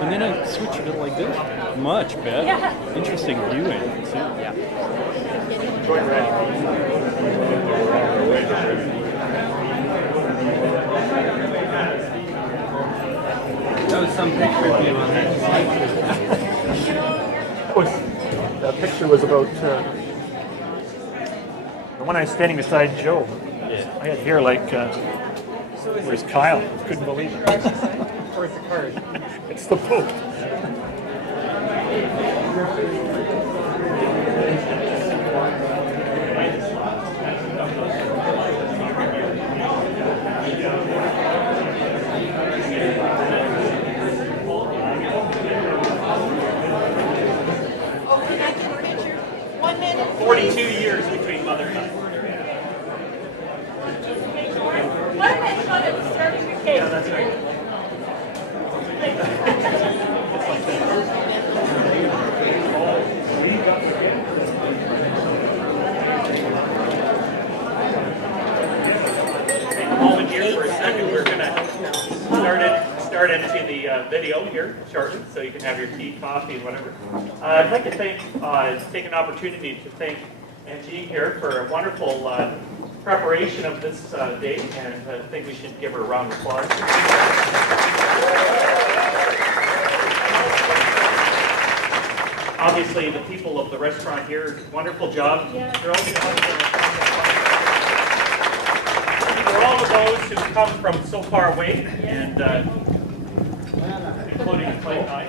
And then I switch it like this. Much better. Yeah. Interesting viewing too. Yeah. That was some picture of you on that. That picture was about the one I was standing beside Joe. Yeah. I had hair like where's Kyle? Couldn't believe it. Where's the card? It's the Pope. 42 years between mother and I. Yeah, that's right. Take a moment here for a second. We're going to start into the video here shortly, so you can have your tea, coffee, and whatever. I'd like to take an opportunity to thank Angie here for a wonderful preparation of this day, and I think we should give her a round of applause. Obviously, the people of the restaurant here, wonderful job. Yeah. For all of those who come from so far away, and including Clay and I.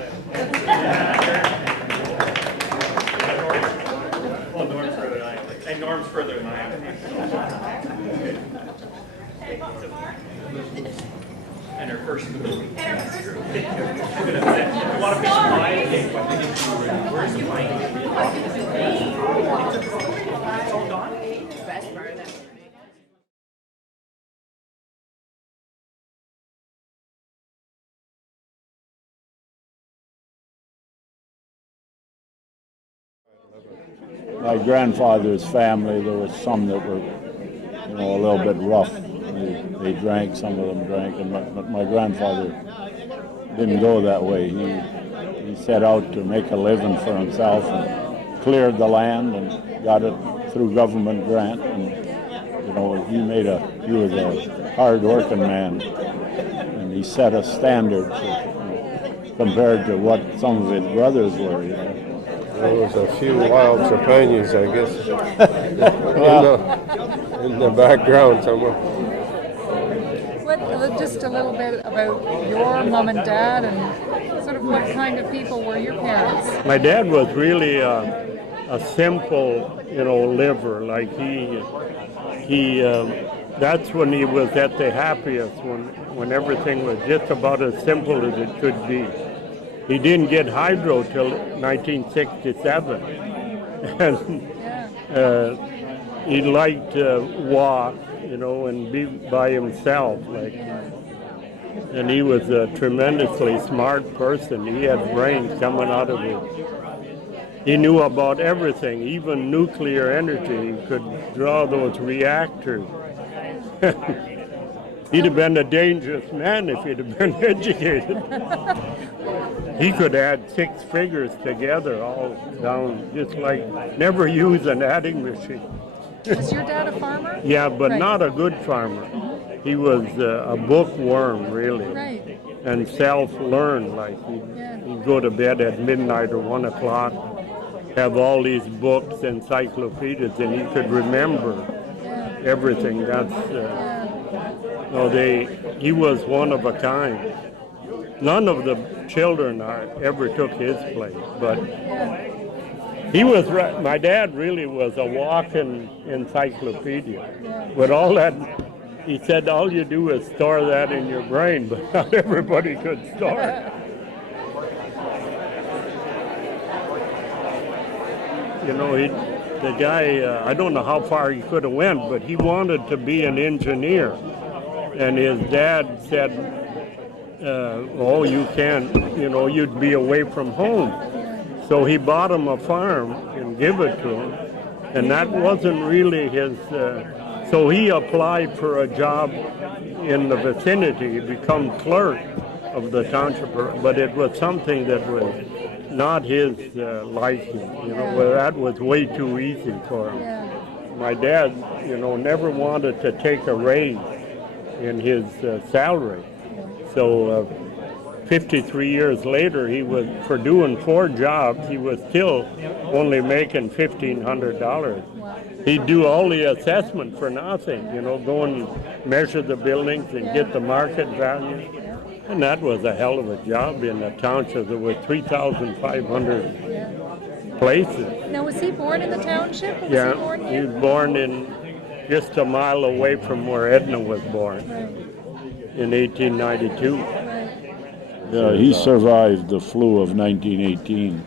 Well, Norm's further than I am. And Norm's further than I am. And her first movie. You want a piece of pie? Where's the pie? It's all gone? Best part of that. My grandfather's family, there was some that were, a little bit rough. They drank, some of them drank, but my grandfather didn't go that way. He set out to make a living for himself and cleared the land and got it through government grant. And he was a hard-working man, and he set a standard compared to what some of his brothers were. There was a few wild companions, I guess, in the background somewhere. Just a little bit about your mom and dad, and sort of what kind of people were your parents? My dad was really a simple, liver. Like he that's when he was at the happiest, when everything was just about as simple as it could be. He didn't get hydro till 1967, and he liked to walk, and be by himself, and he was a tremendously smart person. He had brains coming out of it. He knew about everything, even nuclear energy. He could draw those reactors. He'd have been a dangerous man if he'd have been educated. He could add 6 figures together all down, just like never use an adding machine. Was your dad a farmer? Yeah, but not a good farmer. he was a bookworm, really, Right. and self-learned. Like he'd go to bed at midnight or 1 o'clock, have all these books, encyclopedias, and he could remember everything. That's he was one of a kind. None of the children ever took his place, but he was right. My dad really was a walking encyclopedia. With all that, he said, all you do is store that in your brain, but not everybody could store it. You know, the guy, I don't know how far he could have went, but he wanted to be an engineer. And his dad said, oh, you can't, you know, you'd be away from home. So he bought him a farm and gave it to him. And that wasn't really his, so he applied for a job in the vicinity, become clerk of the township, but it was something that was not his liking, you know, well, that was way too easy for him. My dad, you know, never wanted to take a raise in his salary. So 53 years later, he was, for doing 4 jobs, he was still only making $1,500. He'd do all the assessment for nothing, you know, go and measure the buildings and get the market value. And that was a hell of a job in a township. There were 3,500 places. Now, was he born in the township? Or was Yeah, he born he here? was born in just a mile away from where Edna was born in 1892. Yeah, he survived the flu of 1918.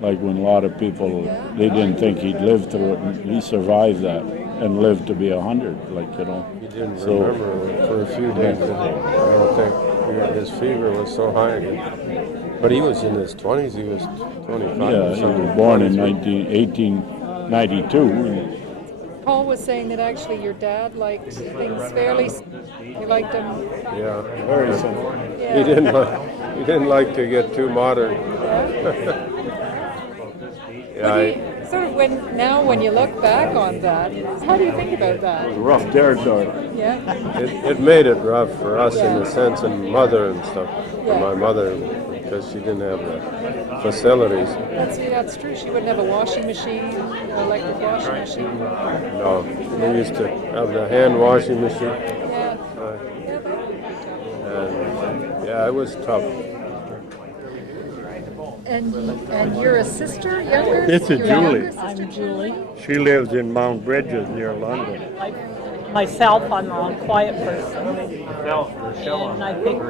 Like when a lot of people, they didn't think he'd live through it, and he survived that and lived to be 100, like, you know. He didn't remember it for a few days. I don't think his fever was so high again. But he was in his 20s. He was 25. Yeah, he was born in 1892. Paul was saying that actually your dad liked things fairly. You liked them. Yeah, Very simple. he didn't like to get too modern. Yeah, Sort of when you look back on that, how do you think about that? Rough territory. Yeah. it made it rough for us in a sense, and mother and stuff. For my mother, because she didn't have the facilities. That's true. She wouldn't have a washing machine, an electric washing machine. No, we used to have the hand washing machine. Yeah. And yeah, it was tough. And you're a sister, younger? This is You're a younger Julie. sister? I'm Julie. She lives in Mount Bridges near London. Myself, I'm a quiet person. And I think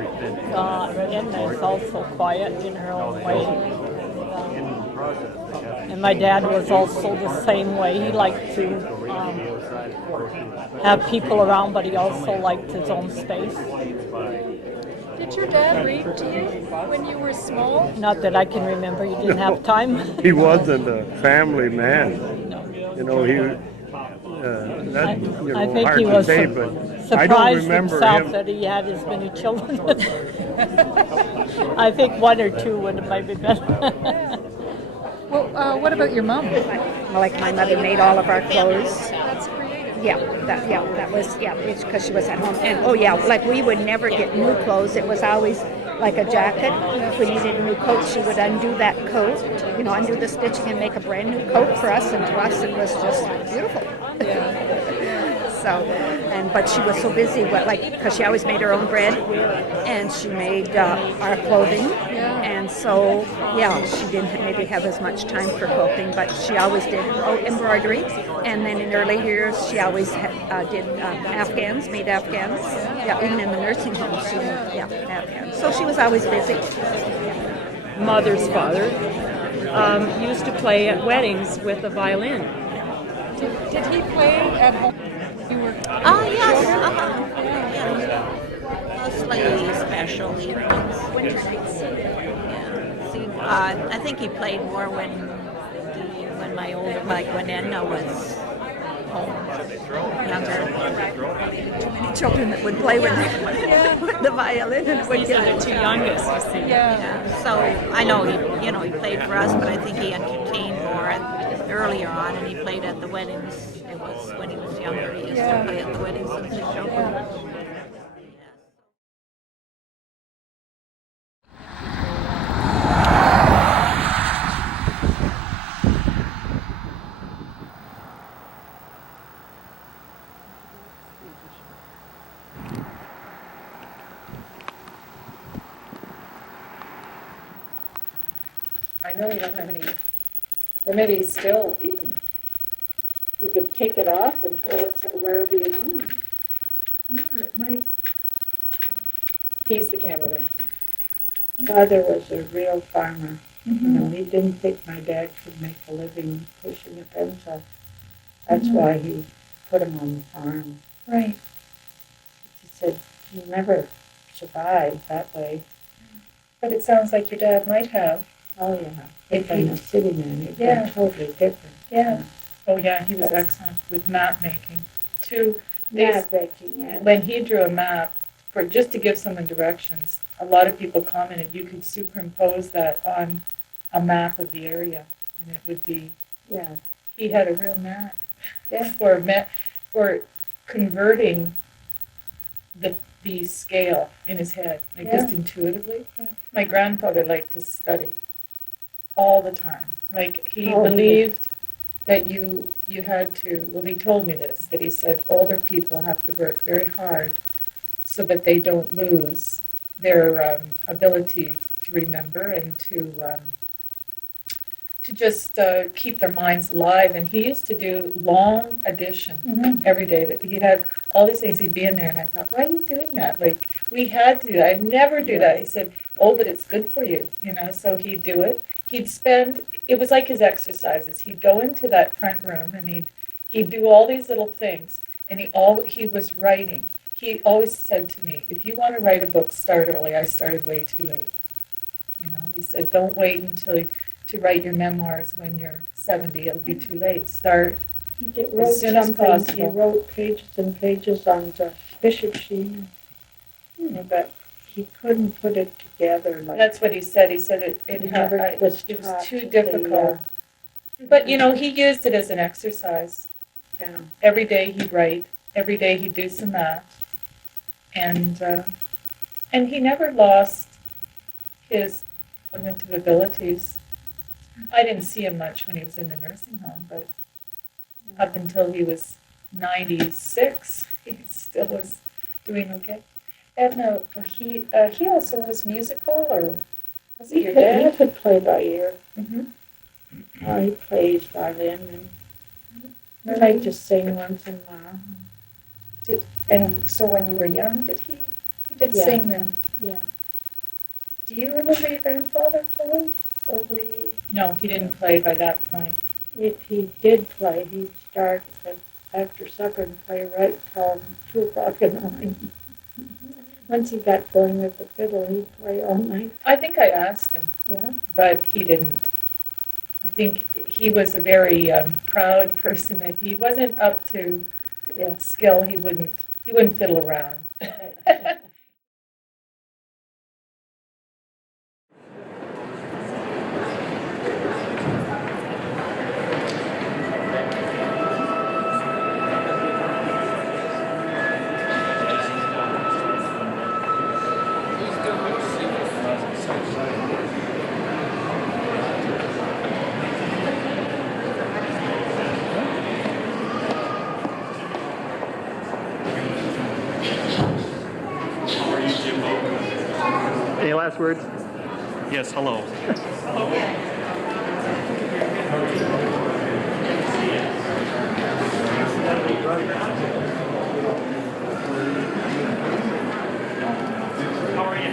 Edna is also quiet in her own way. And my dad was also the same way. He liked to have people around, but he also liked his own space. Did your dad read to you when you were small? Not that I can remember. He didn't have time. He wasn't a family man. You know, that's I think hard he to was say, but I don't surprised remember himself him. that he had as many children. I think 1 or 2 would have maybe been. Well, what about your mom? Like my mother made all of our clothes. That's creative. That was it's because she was at home. And like we would never get new clothes. It was always like a jacket. If we needed a new coat, she would undo that coat, you know, undo the stitching and make a brand new coat for us. And to us, it was just beautiful. But she was so busy, because she always made her own bread, and she made our clothing, and so she didn't maybe have as much time for quilting, but she always did embroidery, and then in early years she always did Afghans, made Afghans, even in the nursing home she made Afghans. So she was always busy. Mother's father used to play at weddings with a violin. Did he play at home? Yes. Mostly special evenings. Winter nights. I think he played more when my older, like when Edna was home, younger. Too many children that would play with the violin and would These are the 2 youngest, you see. So I know he played for us, but I think he entertained more earlier on, and he played at the weddings. It was when he was younger. He used to play at the weddings and the children. I know you don't have any, or maybe still even, you could take it off and put it wherever you want. Yeah, it might. He's the cameraman. Father was a real farmer. You know, he didn't think my dad could make a living pushing a fence up. That's why he put him on the farm. Right. He said, you never survive that way. But it sounds like your dad might have. Oh, yeah. If I'm a city man, it'd Yeah. be totally different. Yeah. Oh, yeah, he was excellent with map making. Too, Map making, yeah. when he drew a map, for just to give someone directions, a lot of people commented you could superimpose that on a map of the area, and it would be. Yeah. He had a real knack Yeah. for converting the scale in his head, like just intuitively. My grandfather liked to study all the time. Like he believed that you had to. Well, he told me this, that he said older people have to work very hard so that they don't lose their ability to remember and to just keep their minds alive. And he used to do long addition every day. That he'd have all these things. He'd be in there, and I thought, why are you doing that? Like we had to do that. I'd never do that. He said, oh, but it's good for you, you know. So he'd do it. He'd spend. It was like his exercises. He'd go into that front room and he'd do all these little things. And he was writing. He always said to me, if you want to write a book, start early. I started way too late. You know, he said, don't wait until to write your memoirs when you're 70. It'll be too late. Start as soon as possible. He wrote pages and pages on the Bishop Sheen, but he couldn't put it together. Like that's what he said. He said it was too difficult. But, you know, he used it as an exercise. Yeah. Every day he'd write. Every day he'd do some math. And he never lost his cognitive abilities. I didn't see him much when he was in the nursing home, but up until he was 96, he still was doing okay. And he also was musical, or was it your dad? He could play by ear. Mm-hmm. He plays violin, and I like to sing once in a while. And so when you were young, he did sing then? Yeah. Do you remember your grandfather playing? No, he didn't play by that point. If he did play, he'd start after supper and play right till 2 o'clock in the morning. Once he got going with the fiddle, he'd play all night. I think I asked him. Yeah. But he didn't. I think he was a very proud person. If he wasn't up to skill, he wouldn't fiddle around. Any last words? Yes, hello. How are you?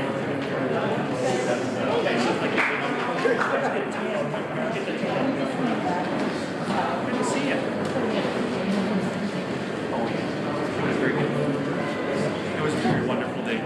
Good to see you. Oh, it was very good. It was a very wonderful day.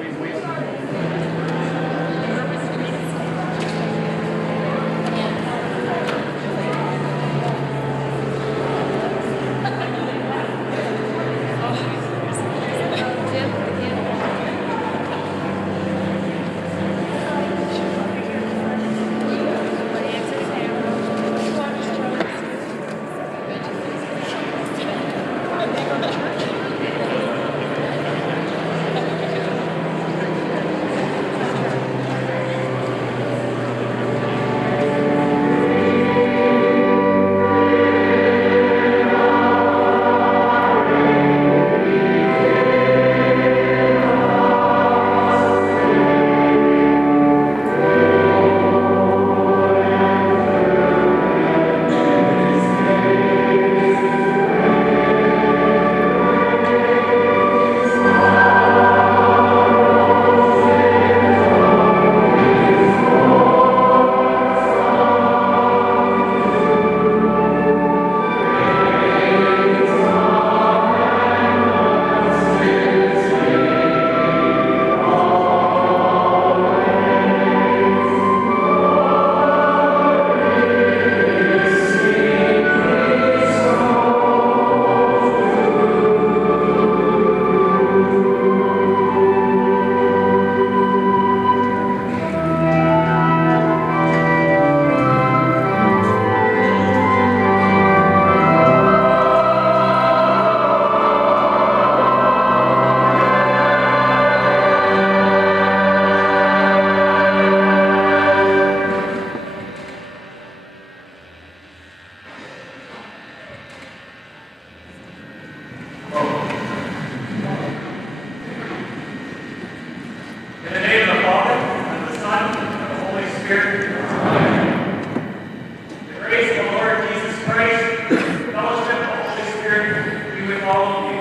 fellowship of the Holy Spirit be with all of you.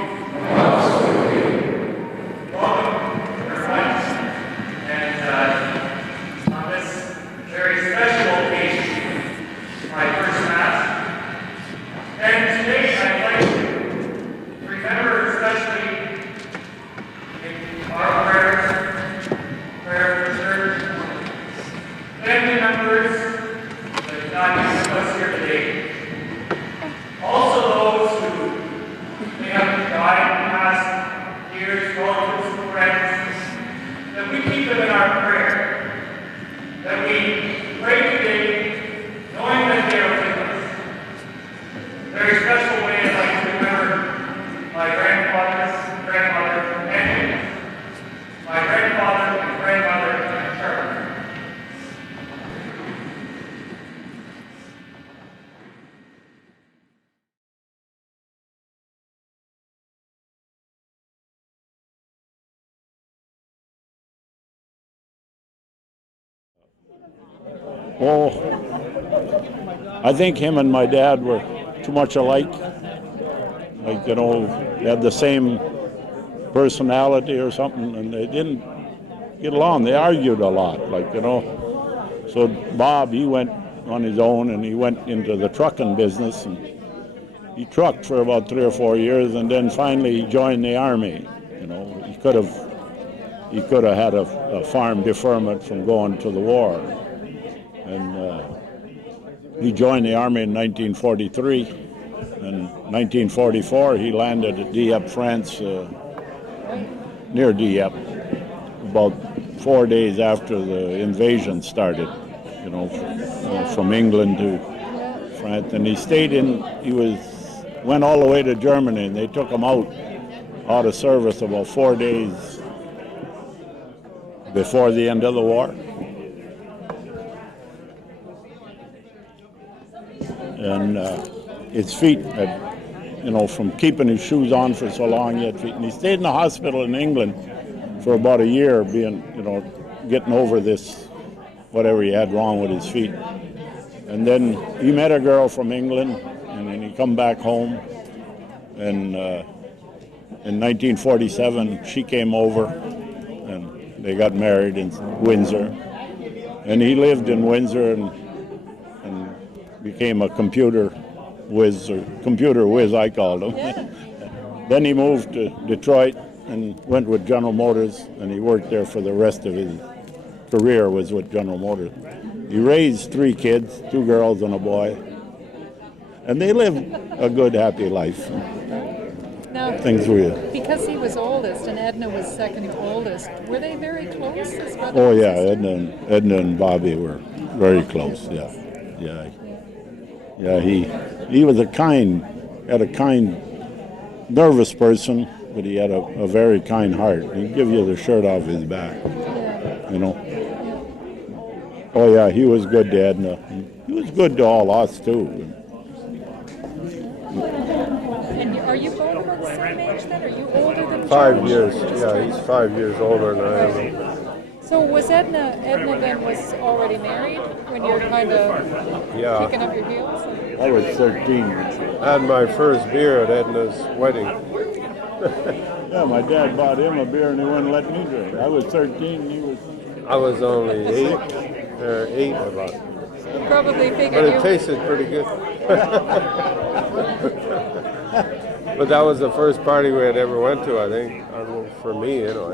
Welcome, everyone. And on this very special occasion, my first Mass. And today I'd like to remember especially in our prayers for the church, family members that God has with us here today. Also those who may have died in the past years, relatives and friends, that we keep them in our prayer. That we pray today knowing that they are with us. Very special way I'd like to remember my grandmother, and my grandfather and grandmother, Charlotte. Oh, I think him and my dad were too much alike. Like, you know, they had the same personality or something, and they didn't get along. They argued a lot, like, you know. So Bob, he went on his own, and he went into the trucking business, and he trucked for about 3 or 4 years, and then finally he joined the Army. You know, he could have had a farm deferment from going to the war. And he joined the Army in 1943. In 1944, he landed at Dieppe, France, near Dieppe, about 4 days after the invasion started, you know, from England to France. And he went all the way to Germany, and they took him out of service about 4 days before the end of the war. And his feet had, you know, from keeping his shoes on for so long, he had feet. And he stayed in the hospital in England for about a year, being, you know, getting over this, whatever he had wrong with his feet. And then he met a girl from England, and then he come back home. And in 1947, she came over, and they got married in Windsor. And he lived in Windsor and became a computer whiz, I called him. Yeah. Then he moved to Detroit and went with General Motors, and he worked there for the rest of his career, was with General Motors. He raised 3 kids, 2 girls and a boy, and they lived a good, happy life. Now, because he was oldest and Edna was second oldest, were they very close as brothers? Oh yeah, Edna and Bobby were very close. Yeah. He was a kind, nervous person, but he had a very kind heart. He'd give you the shirt off his back, you know. Oh yeah, he was good to Edna. He was good to all us too. And are you both about the same age then? Are you older than 5 years. Yeah, he's 5 years older than I am. So was Edna then was already married when you were kind of kicking up your heels? I was 13. I had my first beer at Edna's wedding. Yeah, my dad bought him a beer and he wouldn't let me drink. I was 13 and he was... I was only 8 about. You probably figured but it tasted pretty good. But that was the first party we had ever went to, I think, for me, you know,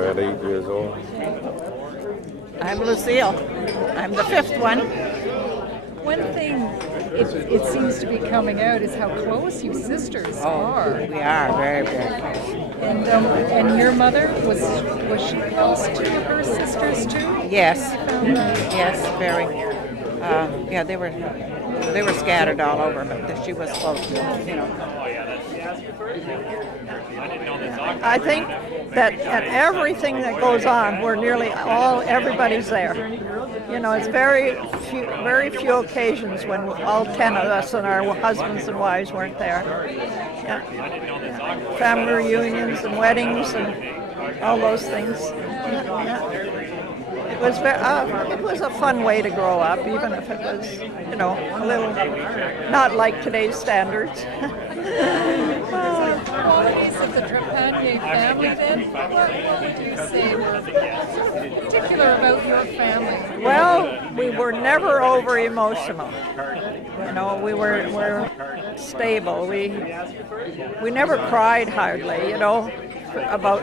at 8 years old. I'm Lucille. I'm the 5th one. One thing it seems to be coming out is how close you sisters are. We are very, very close. And your mother, was she close to her sisters too? Yes. Yes, very. Yeah, they were scattered all over, but she was close, you know. I think that at everything that goes on, everybody's there. You know, it's very few occasions when all 10 of us and our husbands and wives weren't there. Yeah. Family reunions and weddings and all those things. Yeah. it was a fun way to grow up, even if it was, you know, a little not like today's standards. Qualities of the Trepanier family then? What would you say were particular about your family? Well, we were never over emotional. You know, we're stable. We never cried hardly, you know, about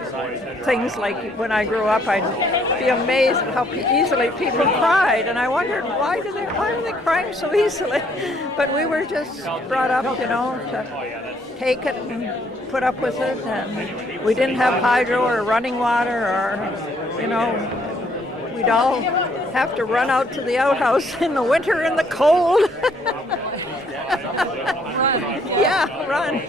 things like when I grew up, I'd be amazed at how easily people cried, and I wondered why are they crying so easily? But we were just brought up, you know, to take it and put up with it, and we didn't have hydro or running water, or, you know, we'd all have to run out to the outhouse in the winter in the cold. Yeah, run.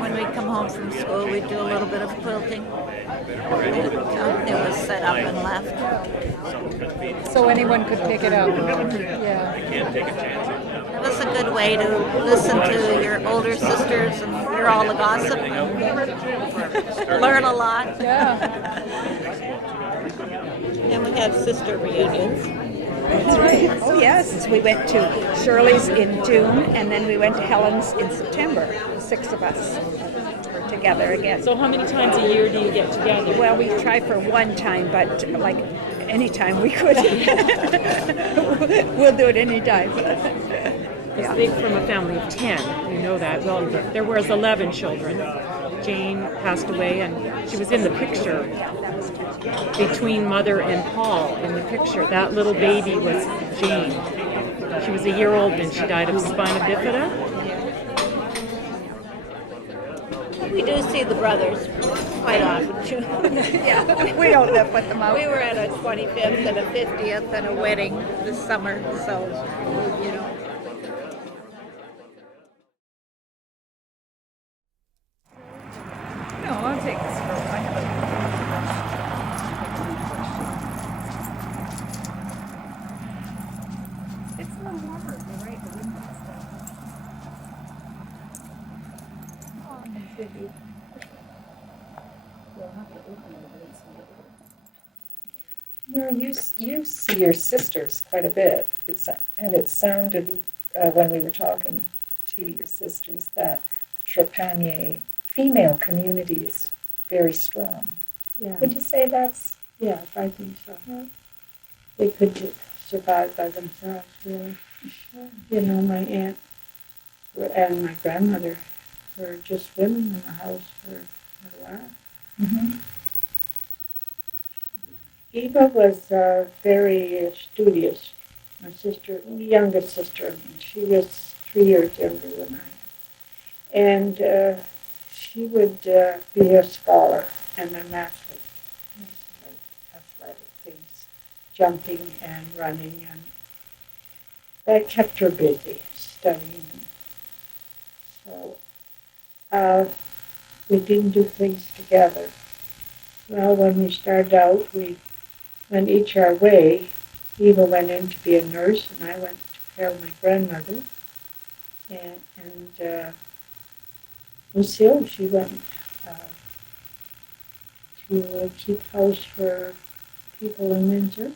When we'd come home from school, we'd do a little bit of quilting. It was set up and left. So anyone could pick it up. Yeah. It was a good way to listen to your older sisters and hear all the gossip and learn a lot. Yeah. And we had sister reunions. That's right. Oh, yes. We went to Shirley's in June, and then we went to Helen's in September. The 6 of us were together again. So how many times a year do you get together? Well, we try for one time, but like anytime we could. We'll do it anytime. It's big from a family of 10. You know that. Well, there was 11 children. Jane passed away, and she was in the picture between Mother and Paul in the picture. That little baby was Jane. She was a year old when she died of spina bifida. We do see the brothers quite often, too. Yeah, we don't live with them out. We were at a 25th and a 50th and a wedding this summer, so, you know. No, I'll take this for a while. It's a little warmer, you're right, the wind is down. Oh, maybe. You'll have to open it a bit so that- No, you see your sisters quite a bit. And it sounded, when we were talking to your sisters, that Trepanier female community is very strong. Yeah. Would you say that's? Yes, I think so. They could survive by themselves, really. You know, my aunt and my grandmother were just women in the house for a while. Mm-hmm. Eva was very studious. My sister, youngest sister, and she was 3 years younger than I am. And she would be a scholar, and then that's like athletic things, jumping and running, and that kept her busy studying. So we didn't do things together. Well, when we started out, we went each our way. Eva went in to be a nurse, and I went to care of my grandmother. And Lucille, she went to keep house for people in Windsor.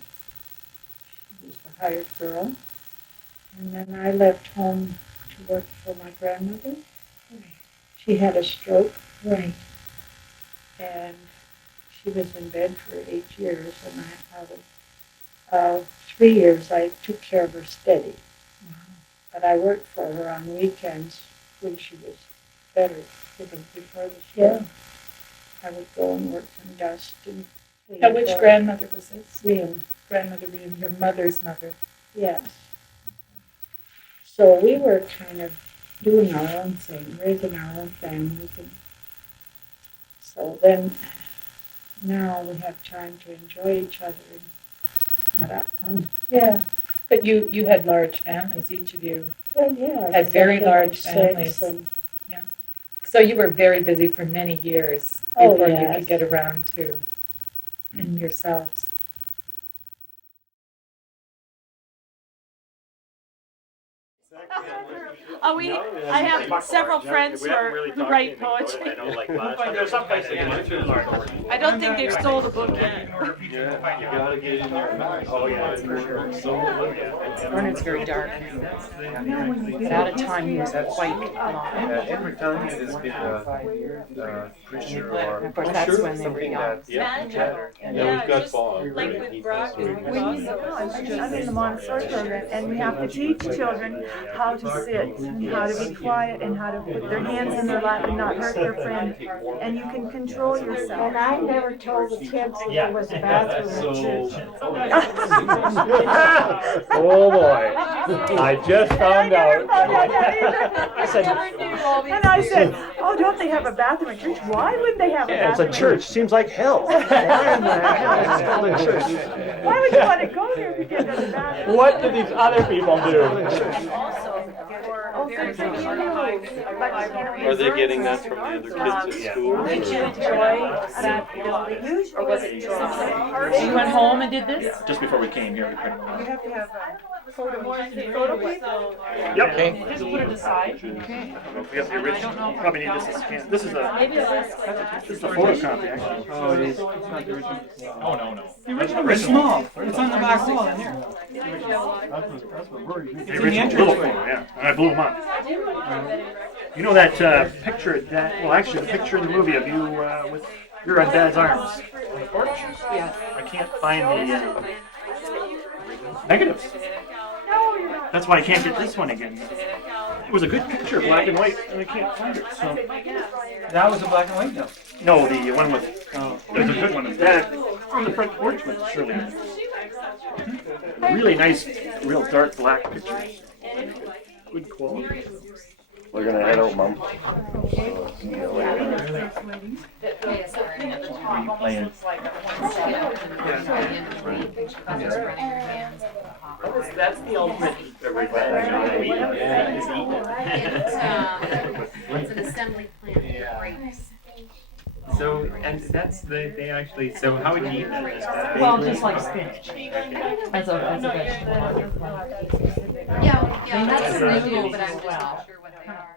She was the hired girl. And then I left home to work for my grandmother. She had a stroke. Right. And she was in bed for 8 years, and out of 3 years I took care of her steady. Wow. But I worked for her on weekends when she was better, even before the stroke. Yeah. I would go and work some dust and clean. Now, which grandmother was this? Rian. Grandmother Rian, your mother's mother. Yes. So we were kind of doing our own thing, raising our own families. And so then, now we have time to enjoy each other and not up on. Yeah. But you had large families, each of you. Well, yeah. Had very large 6 families. and- Yeah. So you were very busy for many years Oh, before you yes. could get around to yourselves. I have several friends who write poetry. There's some places you can too, Lauren. I don't think they've stole the book yet. Yeah, you gotta get in there. Oh, yeah, that's for sure. Bernard's very dark. But at a time he was quite long. Every time it has been a preacher or Of course, that's when they were young. yeah, we've got Bob. Like with Brock. I'm in the Montessori program, and we have to teach children how to sit, and how to be quiet, and how to put their hands in their lap and not hurt their friend. And you can control yourself. And I never told the kids that there was a bathroom in church. Oh boy, I just found out. I said, and I said, oh, don't they have a bathroom in church? Why would they have a Yeah, it's a bathroom? church. Seems like hell. Why in the hell is it called a church? Why would you want to go there if you get to the bathroom? What do these other people do? Are they getting that from the other kids at school? Did you enjoy that building? Or was it just You went home and did this? Just before we came here, we printed them You out. have to have a photo paper? Yep. Okay. Just put it aside. Okay. We have the original. You probably need this as scan. This is a photocopy, actually. Oh, it is. It's not the original. Oh, no. The original is small. It's on the back wall in here. The original little photo, yeah. And I blew them up. You know that picture, actually the picture in the movie of you with, you're on Dad's arms on the porch? Yeah. I can't find the negatives. That's why I can't get this one again. It was a good picture, black and white, and I can't find it, so. That was a black and white, no? No, the one with, there's a good one of Dad on the front porch with Shirley. Really nice, real dark black pictures. Good quality. We're gonna head out, Mom. Were you playing? That's the ultimate. It's an assembly plant. Breaks. So, and that's they actually, so how would you eat that? Well, just like spinach. As a vegetable. Yeah, that's what they do, but I'm just not sure what they are.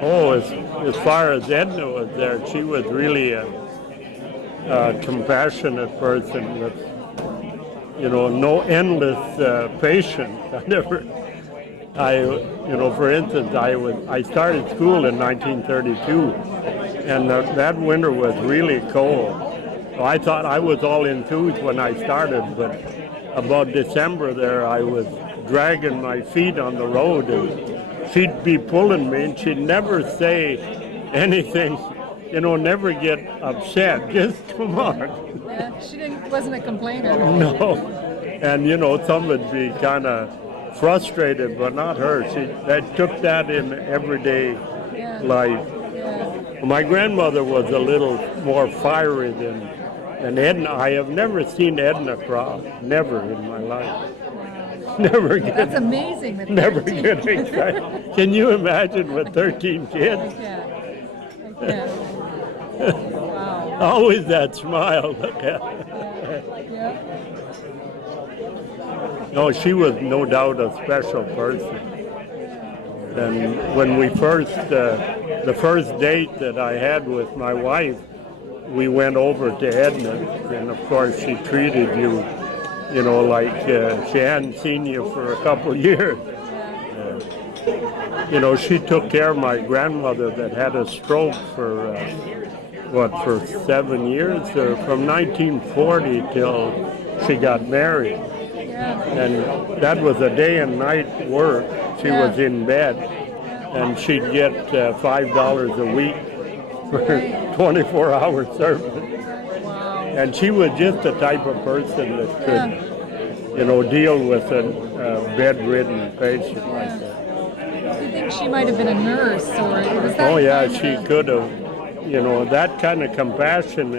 Oh, as far as Edna was there, she was really a compassionate person with, no endless patience. For instance, I started school in 1932, and that winter was really cold. So I thought I was all enthused when I started, but about December there, I was dragging my feet on the road, and she'd be pulling me, and she'd never say anything, never get upset. Just come on. Yeah, she wasn't a complainer. No, and some would be kind of frustrated, but not her. They took that in everyday life. Yeah. My grandmother was a little more fiery than Edna. I have never seen Edna cry, never in my life. Never get. That's amazing. With never 13 get excited. Can you imagine with 13 kids? Yeah. Wow. Always that smile. Yeah. No, she was no doubt a special person. And when we the first date that I had with my wife, we went over to Edna, and of course she treated you, like she hadn't seen you for a couple years. She took care of my grandmother that had a stroke for 7 years, from 1940 till she got married. And that was a day and night work. She was in bed, and she'd get $5 a week for 24-hour service. And she was just the type of person that could, deal with a bedridden patient like that. Do you think she might have been a nurse, or was that? Oh yeah, she could have. That kind of compassion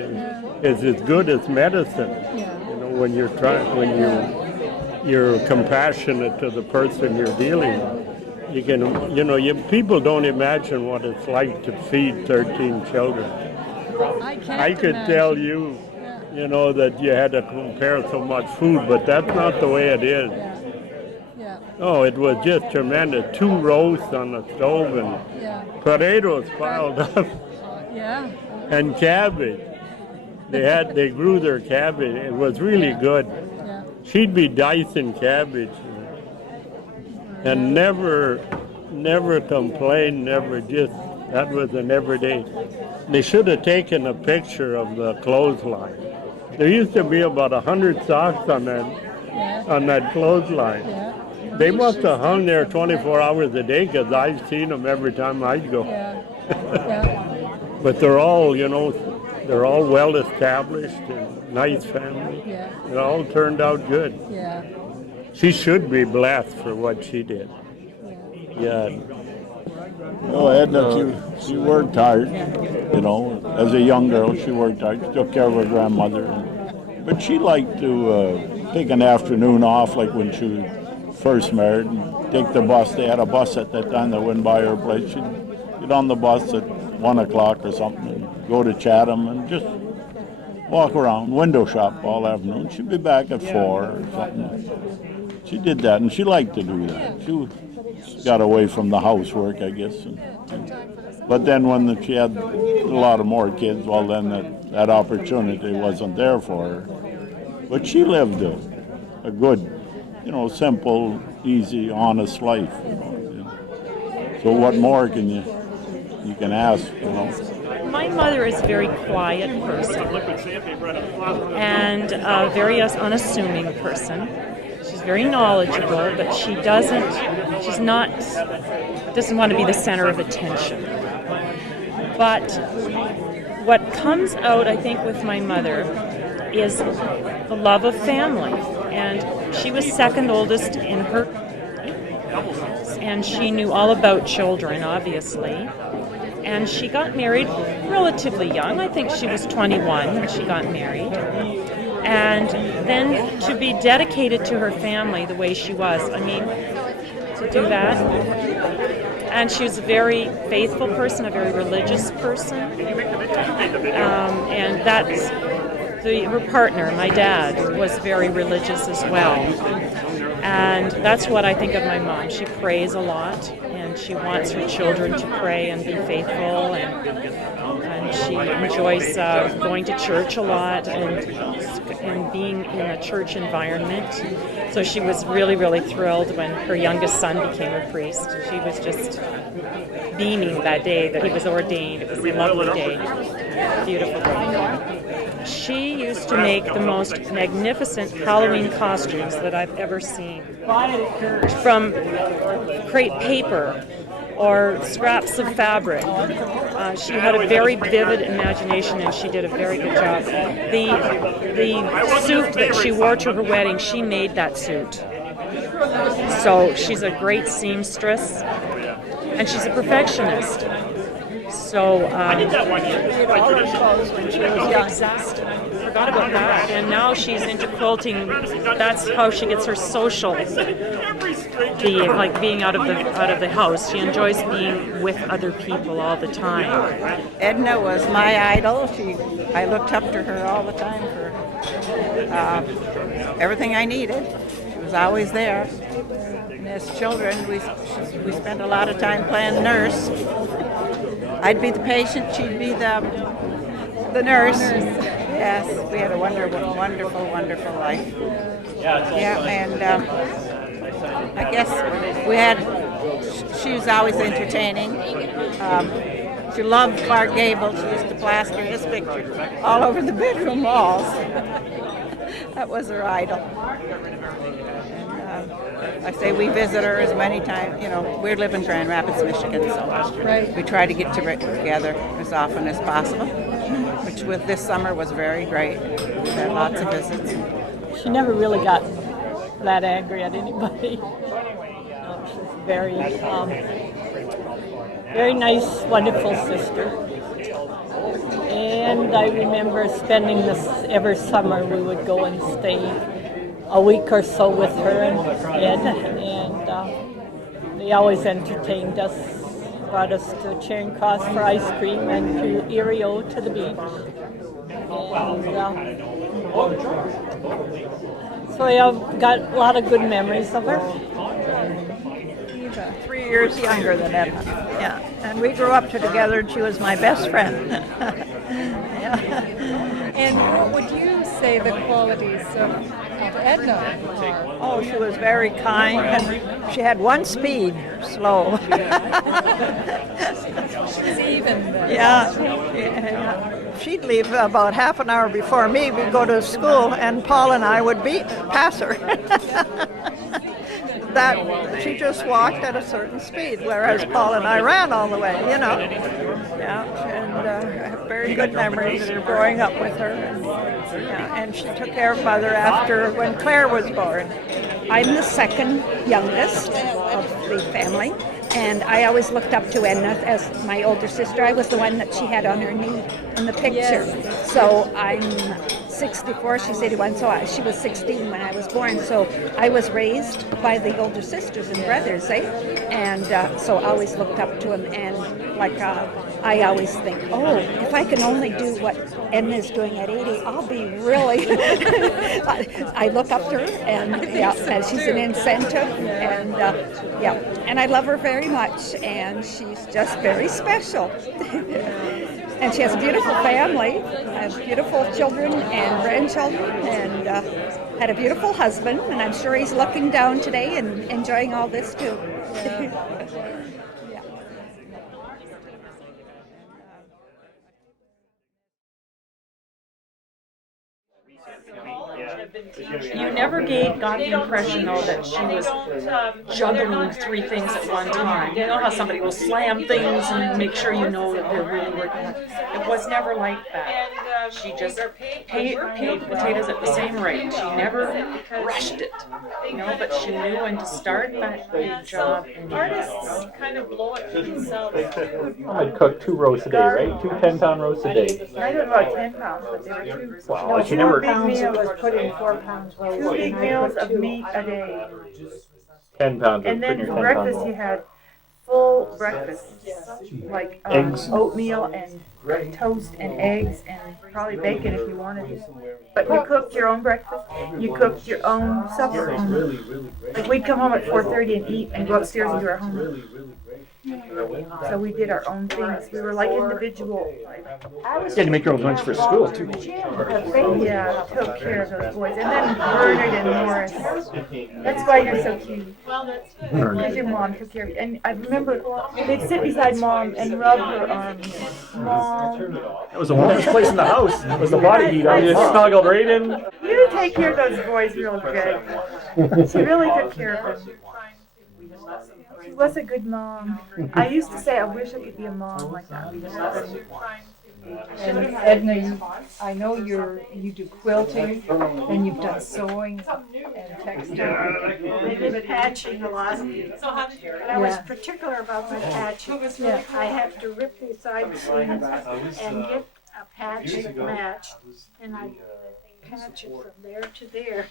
is as good as medicine. When you're compassionate to the person you're dealing with. You can, you know, people don't imagine what it's like to feed 13 children. I could tell you, you know, that you had to prepare so much food, but that's not the way it is. Oh, it was just tremendous. 2 roasts on the stove and potatoes piled up. And cabbage. They grew their cabbage. It was really good. She'd be dicing cabbage and never complained, that was an everyday. They should have taken a picture of the clothesline. There used to be about 100 socks on that clothesline. They must have hung there 24 hours a day because I've seen them every time I'd go. But they're all, you know, they're all well established and nice family. It all turned out good. She should be blessed for what she did. Well, Edna, she worked hard, you know. As a young girl, she worked hard. She took care of her grandmother. But she liked to take an afternoon off, like when she was first married, and take the bus. They had a bus at that time that went by her place. She'd get on the bus at 1 o'clock or something and go to Chatham and just walk around, window shop all afternoon. She'd be back at 4 or something. She did that, and she liked to do that. She got away from the housework, I guess. But then when she had a lot of more kids, well, then that opportunity wasn't there for her. But she lived a good, you know, simple, easy, honest life. You know. So what more can you can ask, you know? My mother is a very quiet person and a very unassuming person. She's very knowledgeable, but she doesn't want to be the center of attention. But what comes out, I think, with my mother is the love of family. And she was second oldest in her, and she knew all about children, obviously. And she got married relatively young. I think she was 21 when she got married. And then to be dedicated to her family the way she was, I mean, to do that. And she was a very faithful person, a very religious person. And that's her partner, my dad, was very religious as well. And that's what I think of my mom. She prays a lot, and she wants her children to pray and be faithful, and she enjoys going to church a lot and being in a church environment. So she was really, really thrilled when her youngest son became a priest. She was just beaming that day that he was ordained. It was a lovely day, beautiful day. She used to make the most magnificent Halloween costumes that I've ever seen. From crepe paper or scraps of fabric. She had a very vivid imagination, and she did a very good job. The suit that she wore to her wedding, she made that suit. So she's a great seamstress, and she's a perfectionist. So I did that one year. She did all her clothes when she was young. Exactly. Forgot about that. And now she's into quilting. That's how she gets her social being, like being out of the house. She enjoys being with other people all the time. Edna was my idol. I looked up to her all the time for everything I needed. She was always there. And as children, we spent a lot of time playing nurse. I'd be the patient, she'd be the nurse. Yes, we had a wonderful, wonderful, wonderful life. Yeah, and I guess she was always entertaining. She loved Clark Gable. She used to plaster his picture all over the bedroom walls. That was her idol. I say we visit her as many times, you know, we live in Grand Rapids, Michigan, so we try to get together as often as possible, which with this summer was very great. We had lots of visits. She never really got that angry at anybody. She's very, very nice, wonderful sister. And I remember spending this every summer. We would go and stay a week or so with her and Ed, and they always entertained us, brought us to Charing Cross for ice cream and to Erio to the beach. And, so I've got a lot of good memories of her. She's 3 years younger than Edna. Yeah, and we grew up together, and she was my best friend. Yeah. And what would you say the qualities of Edna are? Oh, she was very kind, and she had one speed, slow. She's even. Yeah. She'd leave about half an hour before me. We'd go to school, and Paul and I would pass her. That she just walked at a certain speed, whereas Paul and I ran all the way, you know. Yeah, and I have very good memories of growing up with her. And she took care of Mother after when Claire was born. I'm the second youngest of the family, and I always looked up to Edna as my older sister. I was the one that she had on her knee in the picture. Yes. So I'm 64, she's 81, so she was 16 when I was born. So I was raised by the older sisters and brothers, and so I always looked up to them. And I always think, oh, if I can only do what Edna is doing at 80, I'll be really. I look up to her, and and she's an incentive, and and I love her very much, and she's just very special. And she has a beautiful family, has beautiful children and grandchildren, and had a beautiful husband, and I'm sure he's looking down today and enjoying all this too. You never got the impression, though, that she was juggling 3 things at one time. You know how somebody will slam things and make sure you know that they're really working. It was never like that. She just paid potatoes at the same rate. She never rushed it, you know, but she knew when to start that big job. And artists kind of blow it for themselves. I'd cook 2 roasts a day, right? 2 10-pound roasts a day. I don't know about 10 pounds, but they were 2. Wow, I can never. Big meals was put in 4 pounds. 2 big meals of meat a day. 10 pounds. And then for breakfast you had full breakfast, like eggs, oatmeal and toast and eggs and probably bacon if you wanted it. But you cooked your own breakfast, you cooked your own supper. Like we'd come home at 4:30 and eat and go upstairs and do our homework. So we did our own things. We were like individual. You had to make your own lunch for school too. Yeah, took care of those boys. And then Bernard and Morris. That's why you're so cute. Because your mom took care of you. And I remember they'd sit beside Mom and rub her arms. Mom. It was the warmest place in the house. It was the body heat. I just snuggled right in. You take care of those boys real good. She really took care of them. She was a good mom. I used to say, I wish I could be a mom like that. And Edna, I know you do quilting, and you've done sewing and textile. I did patching a lot. I was particular about my patching. I have to rip the side seams and get a patch that matched, and I patch it from there to there.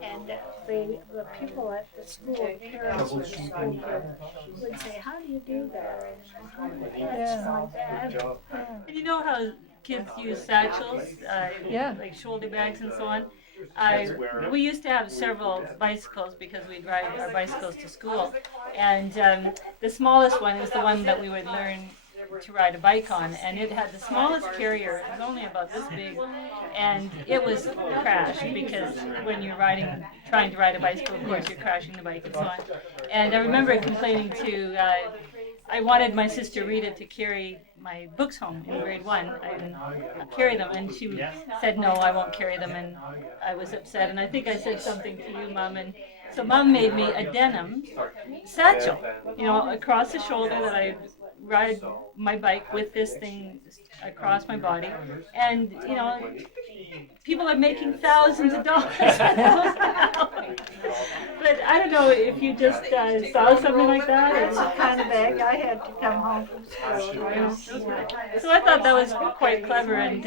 And the people at the school, the parents at the school would say, how do you do that? How do you patch like that? And you know how kids use satchels, like shoulder bags and so on? We used to have several bicycles because we'd ride our bicycles to school. And the smallest one is the one that we would learn to ride a bike on, and it had the smallest carrier. It was only about this big, and it was crashed because when you're trying to ride a bicycle, of course you're crashing the bike and so on. And I remember complaining to, I wanted my sister Rita to carry my books home in grade 1. I didn't carry them, and she said, no, I won't carry them, and I was upset. And I think I said something to you, Mom, and so Mom made me a denim satchel, across the shoulder that I ride my bike with this thing across my body, and you know, people are making thousands of dollars on those now. But I don't know if you just saw something like that. That's the kind of bag I had to come home from school. So I thought that was quite clever, and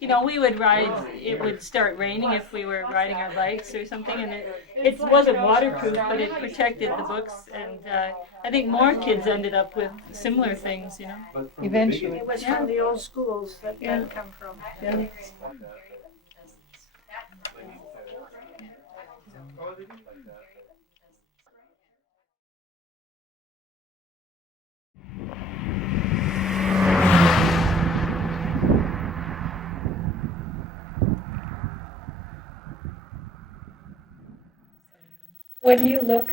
you know, we would ride. It would start raining if we were riding our bikes or something, and it wasn't waterproof, but it protected the books. And I think more kids ended up with similar things, you know. Eventually. It was from the old schools that come from. Yeah.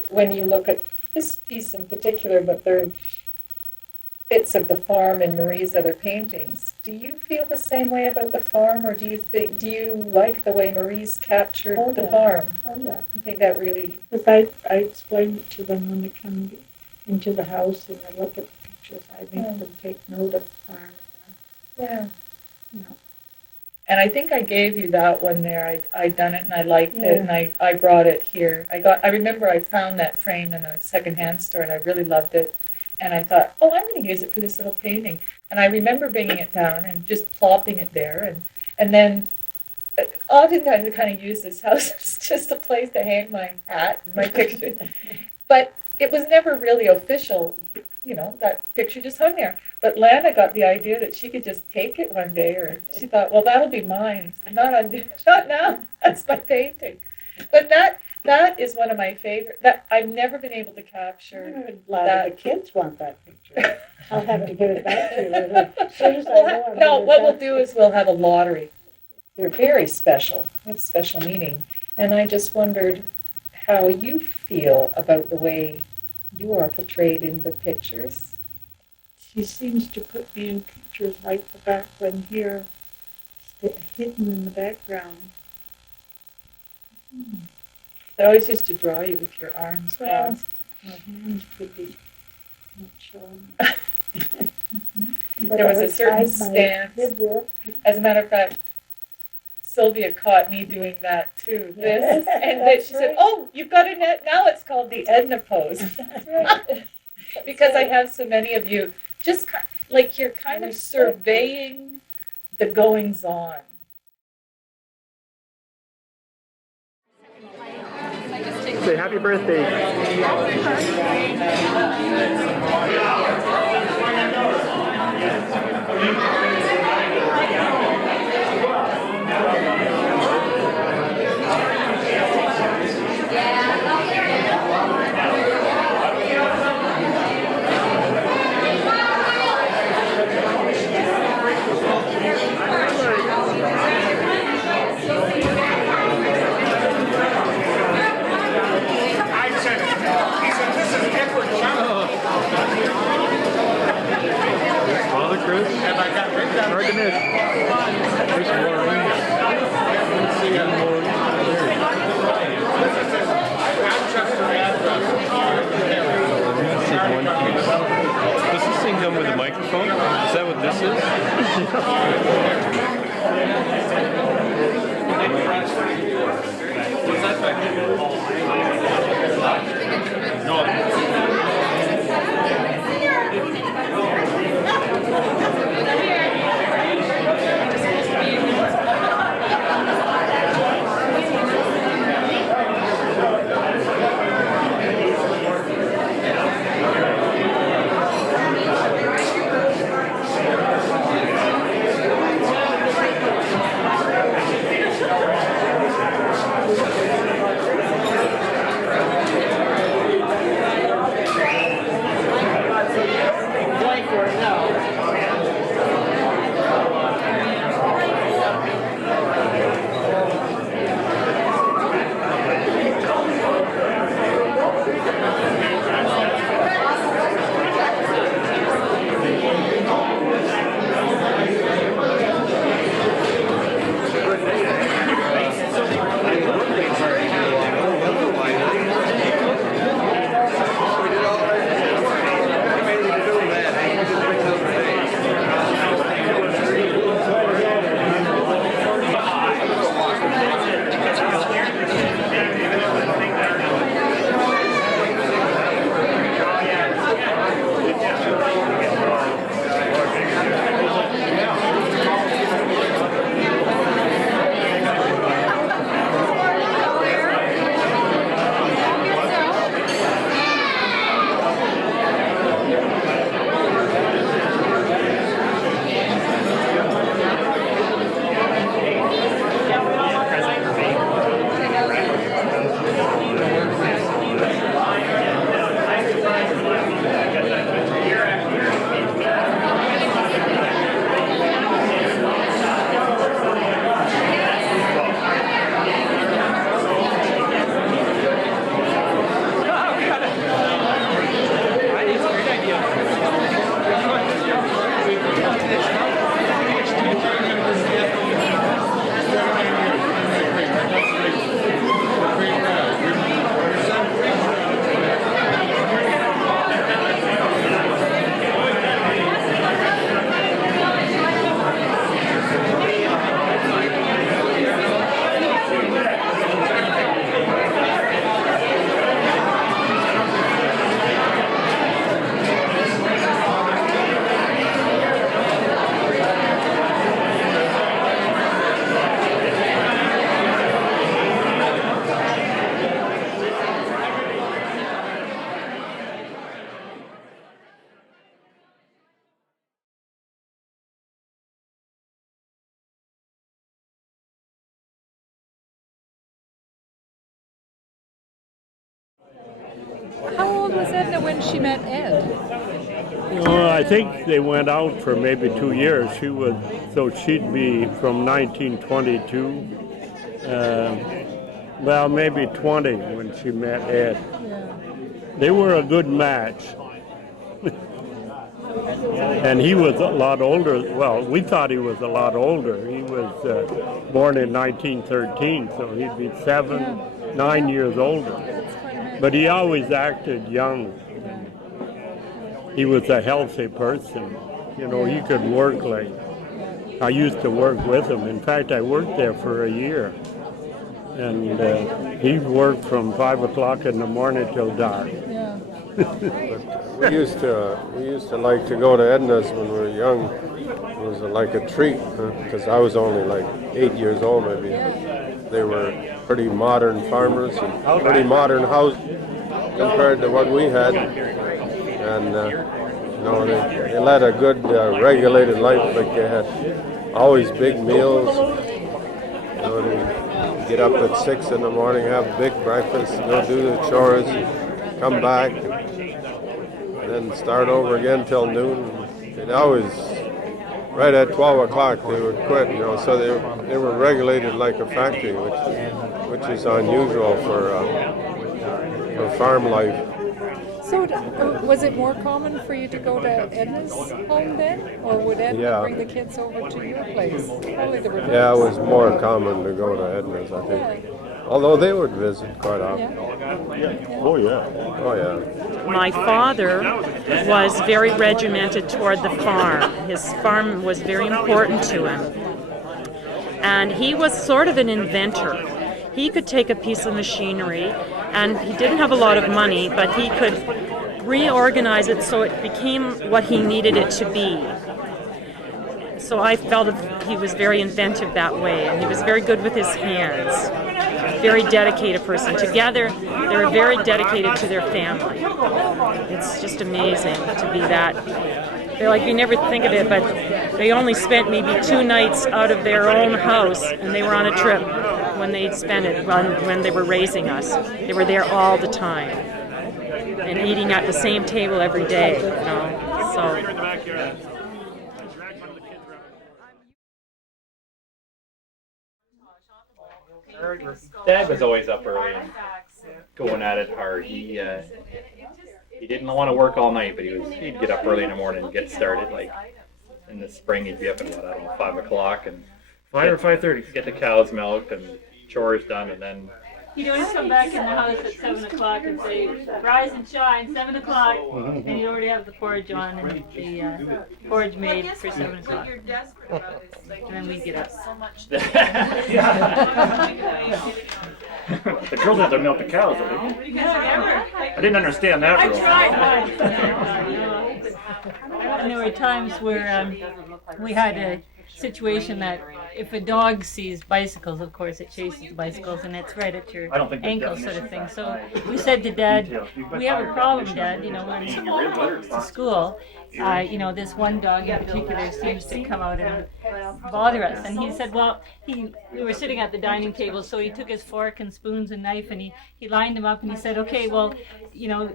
When you look at this piece in particular, but there are bits of the farm in Marie's other paintings, do you feel the same way about the farm, or do you like the way Marie's captured the farm? Oh, yeah. I think that really... Because I explained it to them when they come into the house and they look at the pictures. I make them take note of the farm. Yeah. You know. And I think I gave you that one there. I'd done it and I liked it, and I brought it here. I remember I found that frame in a secondhand store and I really loved it. And I thought, oh, I'm going to use it for this little painting. And I remember bringing it down and just plopping it there. And then oftentimes I kind of use this house as just a place to hang my hat and my picture. But it was never really official. You know, that picture just hung there. But Lana got the idea that she could just take it one day, or she thought, well, that'll be mine. Not now. That's my painting. But that is one of my favorite. That I've never been able to capture. A lot of the kids want that picture. I'll have to give it back to you. As soon as I know, No, what we'll do is we'll have a lottery. They're very special. They have special meaning. And I just wondered how you feel about the way you are portrayed in the pictures. She seems to put me in pictures like the back one here, hidden in the background. I always used to draw you with your arms crossed. My hands could be not showing. There was a certain stance. As a matter of fact, Sylvia caught me doing that too. This, and then she said, "Oh, you've got a net. Now it's called the Edna pose." Because I have so many of you, just like you're kind of surveying the goings on. Say happy birthday. Father Chris? Have I got written down? Hard to miss. There's Maureen. Let's see Maureen. Let's see one piece. Was this thing done with a microphone? Is that what this is? No. Edna when she met Ed? I think they went out for maybe 2 years. She'd be from 1922, well, maybe 20 when she met Ed. They were a good match. And he was a lot older. Well, we thought he was a lot older. He was born in 1913, so he'd be 9 years older. But he always acted young. He was a healthy person. You know, he could work like, I used to work with him. In fact, I worked there for a year. And he worked from 5 o'clock in the morning till dark. We used to like to go to Edna's when we were young. It was like a treat because I was only like 8 years old maybe. They were pretty modern farmers and pretty modern houses compared to what we had. And they led a good regulated life. Like they had always big meals. They get up at 6 in the morning, have a big breakfast, go do the chores, come back, and then start over again till noon. It always, right at 12 o'clock, they would quit. So they were regulated like a factory, which is unusual for farm life. So was it more common for you to go to Edna's home then? Or would Edna bring the kids over to your place? Probably the reverse. Yeah, it was more common to go to Edna's, I think. Although they would visit quite often. Oh, yeah. Oh, yeah. My father was very regimented toward the farm. His farm was very important to him. And he was sort of an inventor. He could take a piece of machinery, and he didn't have a lot of money, but he could reorganize it so it became what he needed it to be. So I felt he was very inventive that way, and he was very good with his hands. Very dedicated person. Together, they were very dedicated to their family. It's just amazing to be that. They're like, you never think of it, but they only spent maybe 2 nights out of their own house, and they were on a trip when they'd spent it, when they were raising us. They were there all the time, and eating at the same table every day, so. Dad was always up early and going at it hard. He didn't want to work all night, but he'd get up early in the morning and get started. Like in the spring, he'd be up at 5 o'clock and 5 or 5:30. Get the cows milked and chores done, and then He'd always come back in the house at 7 o'clock and say, "Rise and shine, 7 o'clock," and he'd already have the porridge on and the porridge made for 7 o'clock. And then we'd get up. The girls have to milk the cows, don't they? I didn't understand that I rule. tried. And there were times where we had a situation that if a dog sees bicycles, of course it chases bicycles and it's right at your ankle sort of thing. So we said to Dad, "We have a problem, Dad, we're in school. This one dog in particular seems to come out and bother us." And he said, well, we were sitting at the dining table, so he took his fork and spoons and knife and he lined them up and he said, "Okay, well,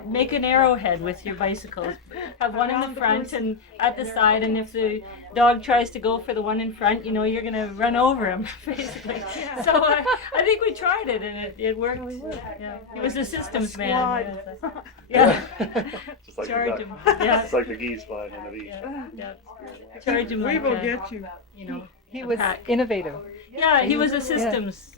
make an arrowhead with your bicycles. Have one in the front and at the side, and if the dog tries to go for the one in front, you're going to run over him," basically. So I think we tried it and it worked. Yeah. He was a systems man. Yeah. Just like Charge the him. duck. Yeah. It's like the geese flying in the beach. Yeah. Charge him. We like will a, get you. He a was pack. innovative. Yeah, he was a systems.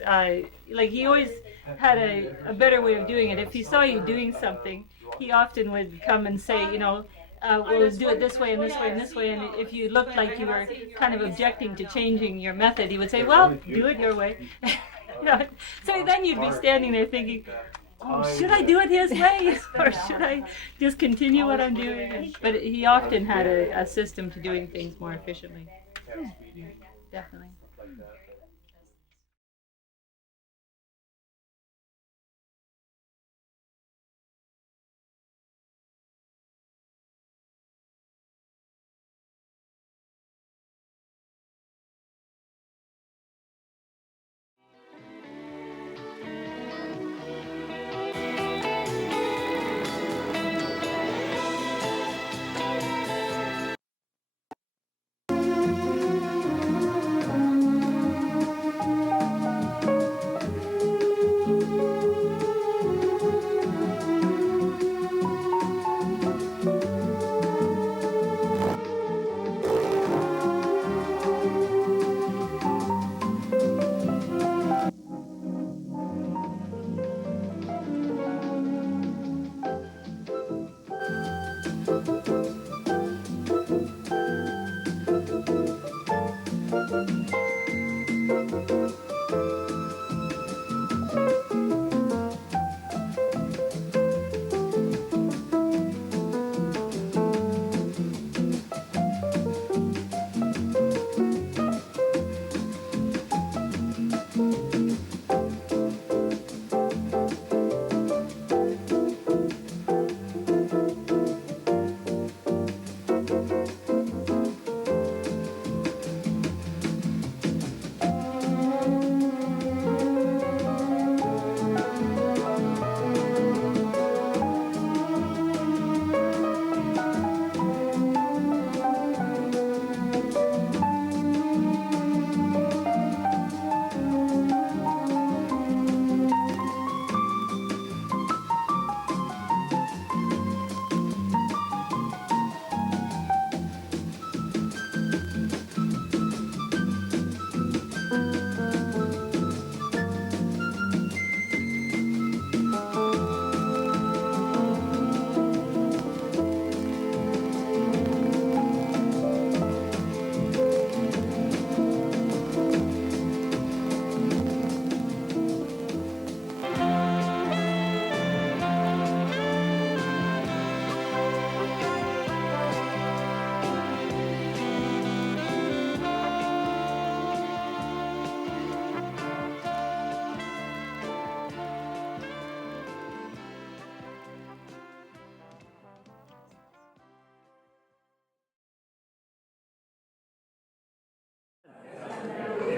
He always had a better way of doing it. If he saw you doing something, he often would come and say, we'll do it this way and this way and this way. And if you looked like you were kind of objecting to changing your method, he would say, "Well, do it your way." So then you'd be standing there thinking, "Oh, should I do it his way, or should I just continue what I'm doing?" But he often had a system to doing things more efficiently. Definitely.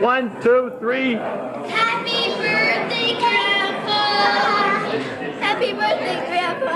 1, 2, 3. Happy birthday, Grandpa! Happy birthday, Grandpa!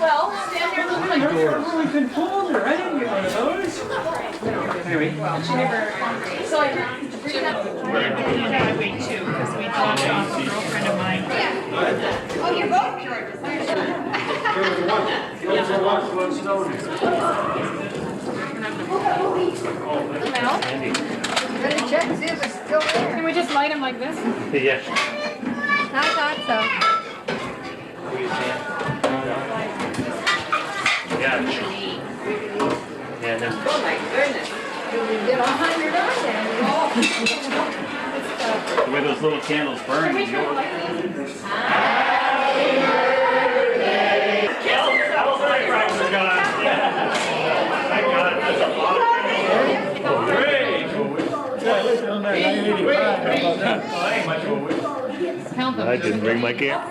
Well, stand here. I've really been colder. I didn't get one of those. Anyway. So I wait too, because we dropped off a girlfriend of mine. Oh, you're both Georges. Ready to check, see if it's still there. Can we just light them like this? Yeah. I thought so. Yeah. Yeah, then. Oh my goodness. You did 100 on there. The way those little candles burn. I didn't bring my camera.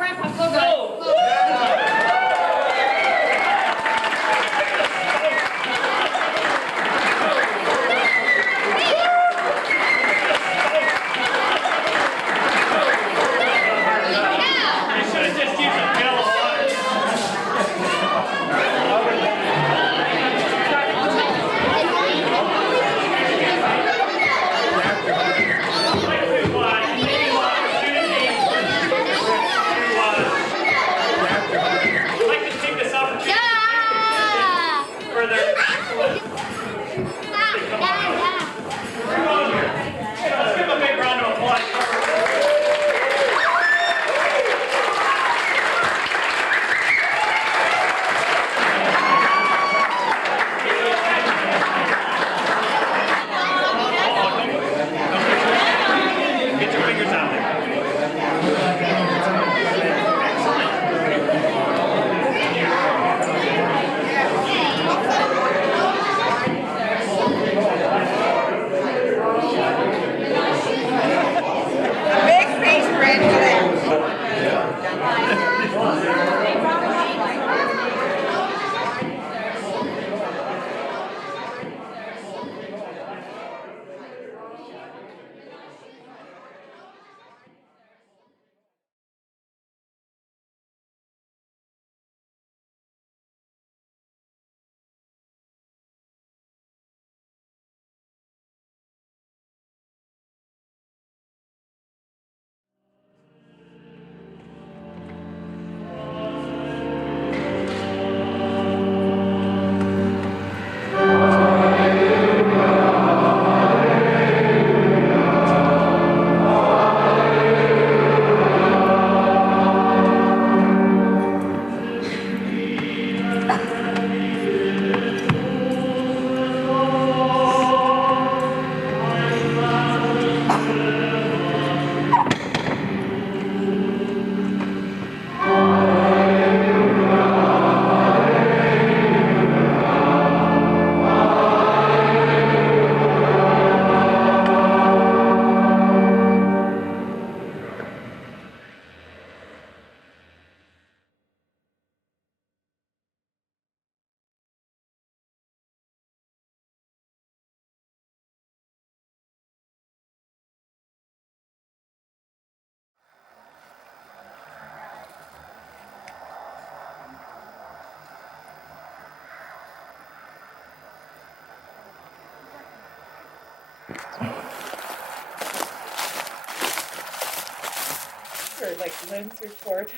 Or like Lynn's report.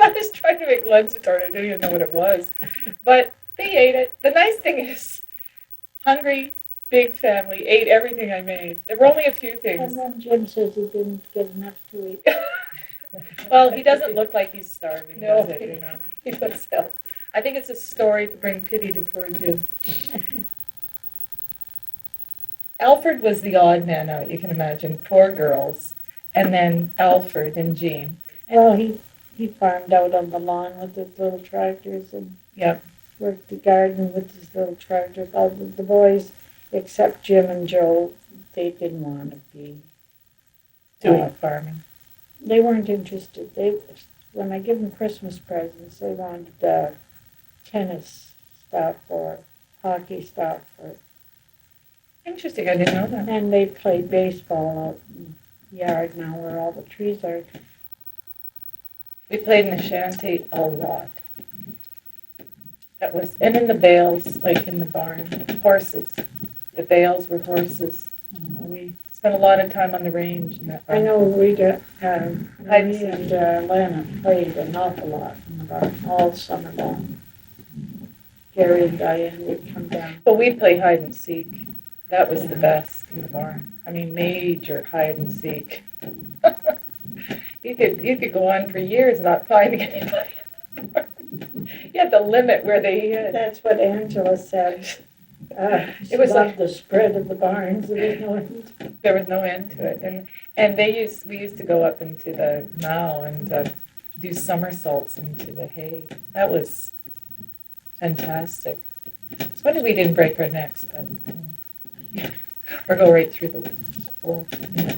I was trying to make Lynn's report. I didn't even know what it was. But they ate it. The nice thing is, hungry, big family, ate everything I made. There were only a few things. And then Jim says he didn't get enough to eat. Well, he doesn't look like he's starving, No. does it? You know, he looks healthy. I think it's a story to bring pity to poor Jim. Alfred was the odd man out, you can imagine. 4 girls, and then Alfred and Jean. Well, he farmed out on the lawn with his little tractors and Yep. worked the garden with his little tractors. All the boys, except Jim and Joe, they didn't want to be Doing farming. They weren't interested. When I give them Christmas presents, they wanted tennis stuff or hockey stuff. Interesting, I didn't know that. And they played baseball out in the yard now where all the trees are. We played in the shanty a lot. That was, and in the bales, like in the barn, horses. The bales were horses. We spent a lot of time on the range. In that I know we got, me and Lana played an awful lot in the barn all summer long. Gary and Diane would come down. But we'd play hide and seek. That was the best in the barn. I mean, major hide and seek. You could go on for years not finding anybody in the barn. You had to limit where they hid. That's what Angela said. It was like the spread of the barns. There was no end to it, and we used to go up into the mow and do somersaults into the hay. That was fantastic. It's funny we didn't break our necks, but or go right through the floor. Yeah.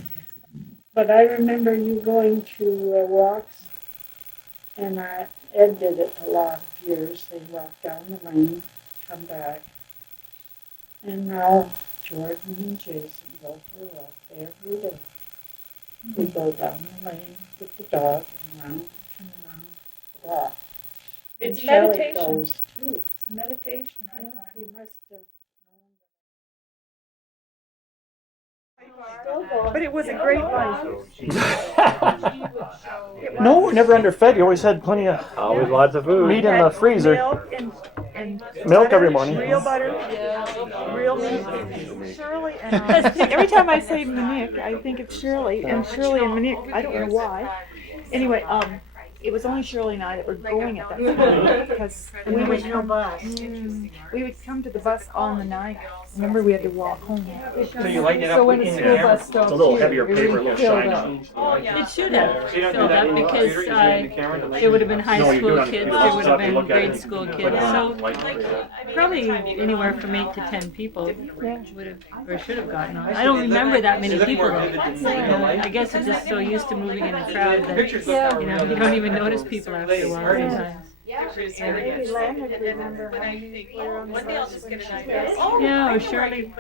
But I remember you going to walks, and Ed did it a lot of years. They walk down the lane, come back. And now Jordan and Jason go for a walk every day. We go down the lane with the dog and around and around the block. It's And Shelley meditation. goes too. It's a meditation. I find. We must have. But it was a great life. No, we're never underfed. You always had plenty of Always lots of food. meat in the freezer. And Milk butter, every morning. Real butter, real meat. Shirley and every time I say Monique, I think of Shirley and Monique. I don't know why. Anyway, it was only Shirley and I that were going at that time because we would no bus. we would come to the bus on the night. Remember, we had to walk home. So you lighten it up So when the in school there. bus stopped It's a little here, heavier it paper, a would little fill shiny. It should have You don't do filled that up in the because computer, you do it in the camera, there would have been high No, you do school it on the kids, computer. there would have So if you been look at grade it, school you kids, put it so on the light. probably anywhere from 8 to 10 people would have or should have gotten on. I don't remember that many people though. I guess it's just so used to moving in a crowd that you don't even notice people after a while sometimes. Maybe Lana would remember how many were on the bus when she was. Yeah, or Shirley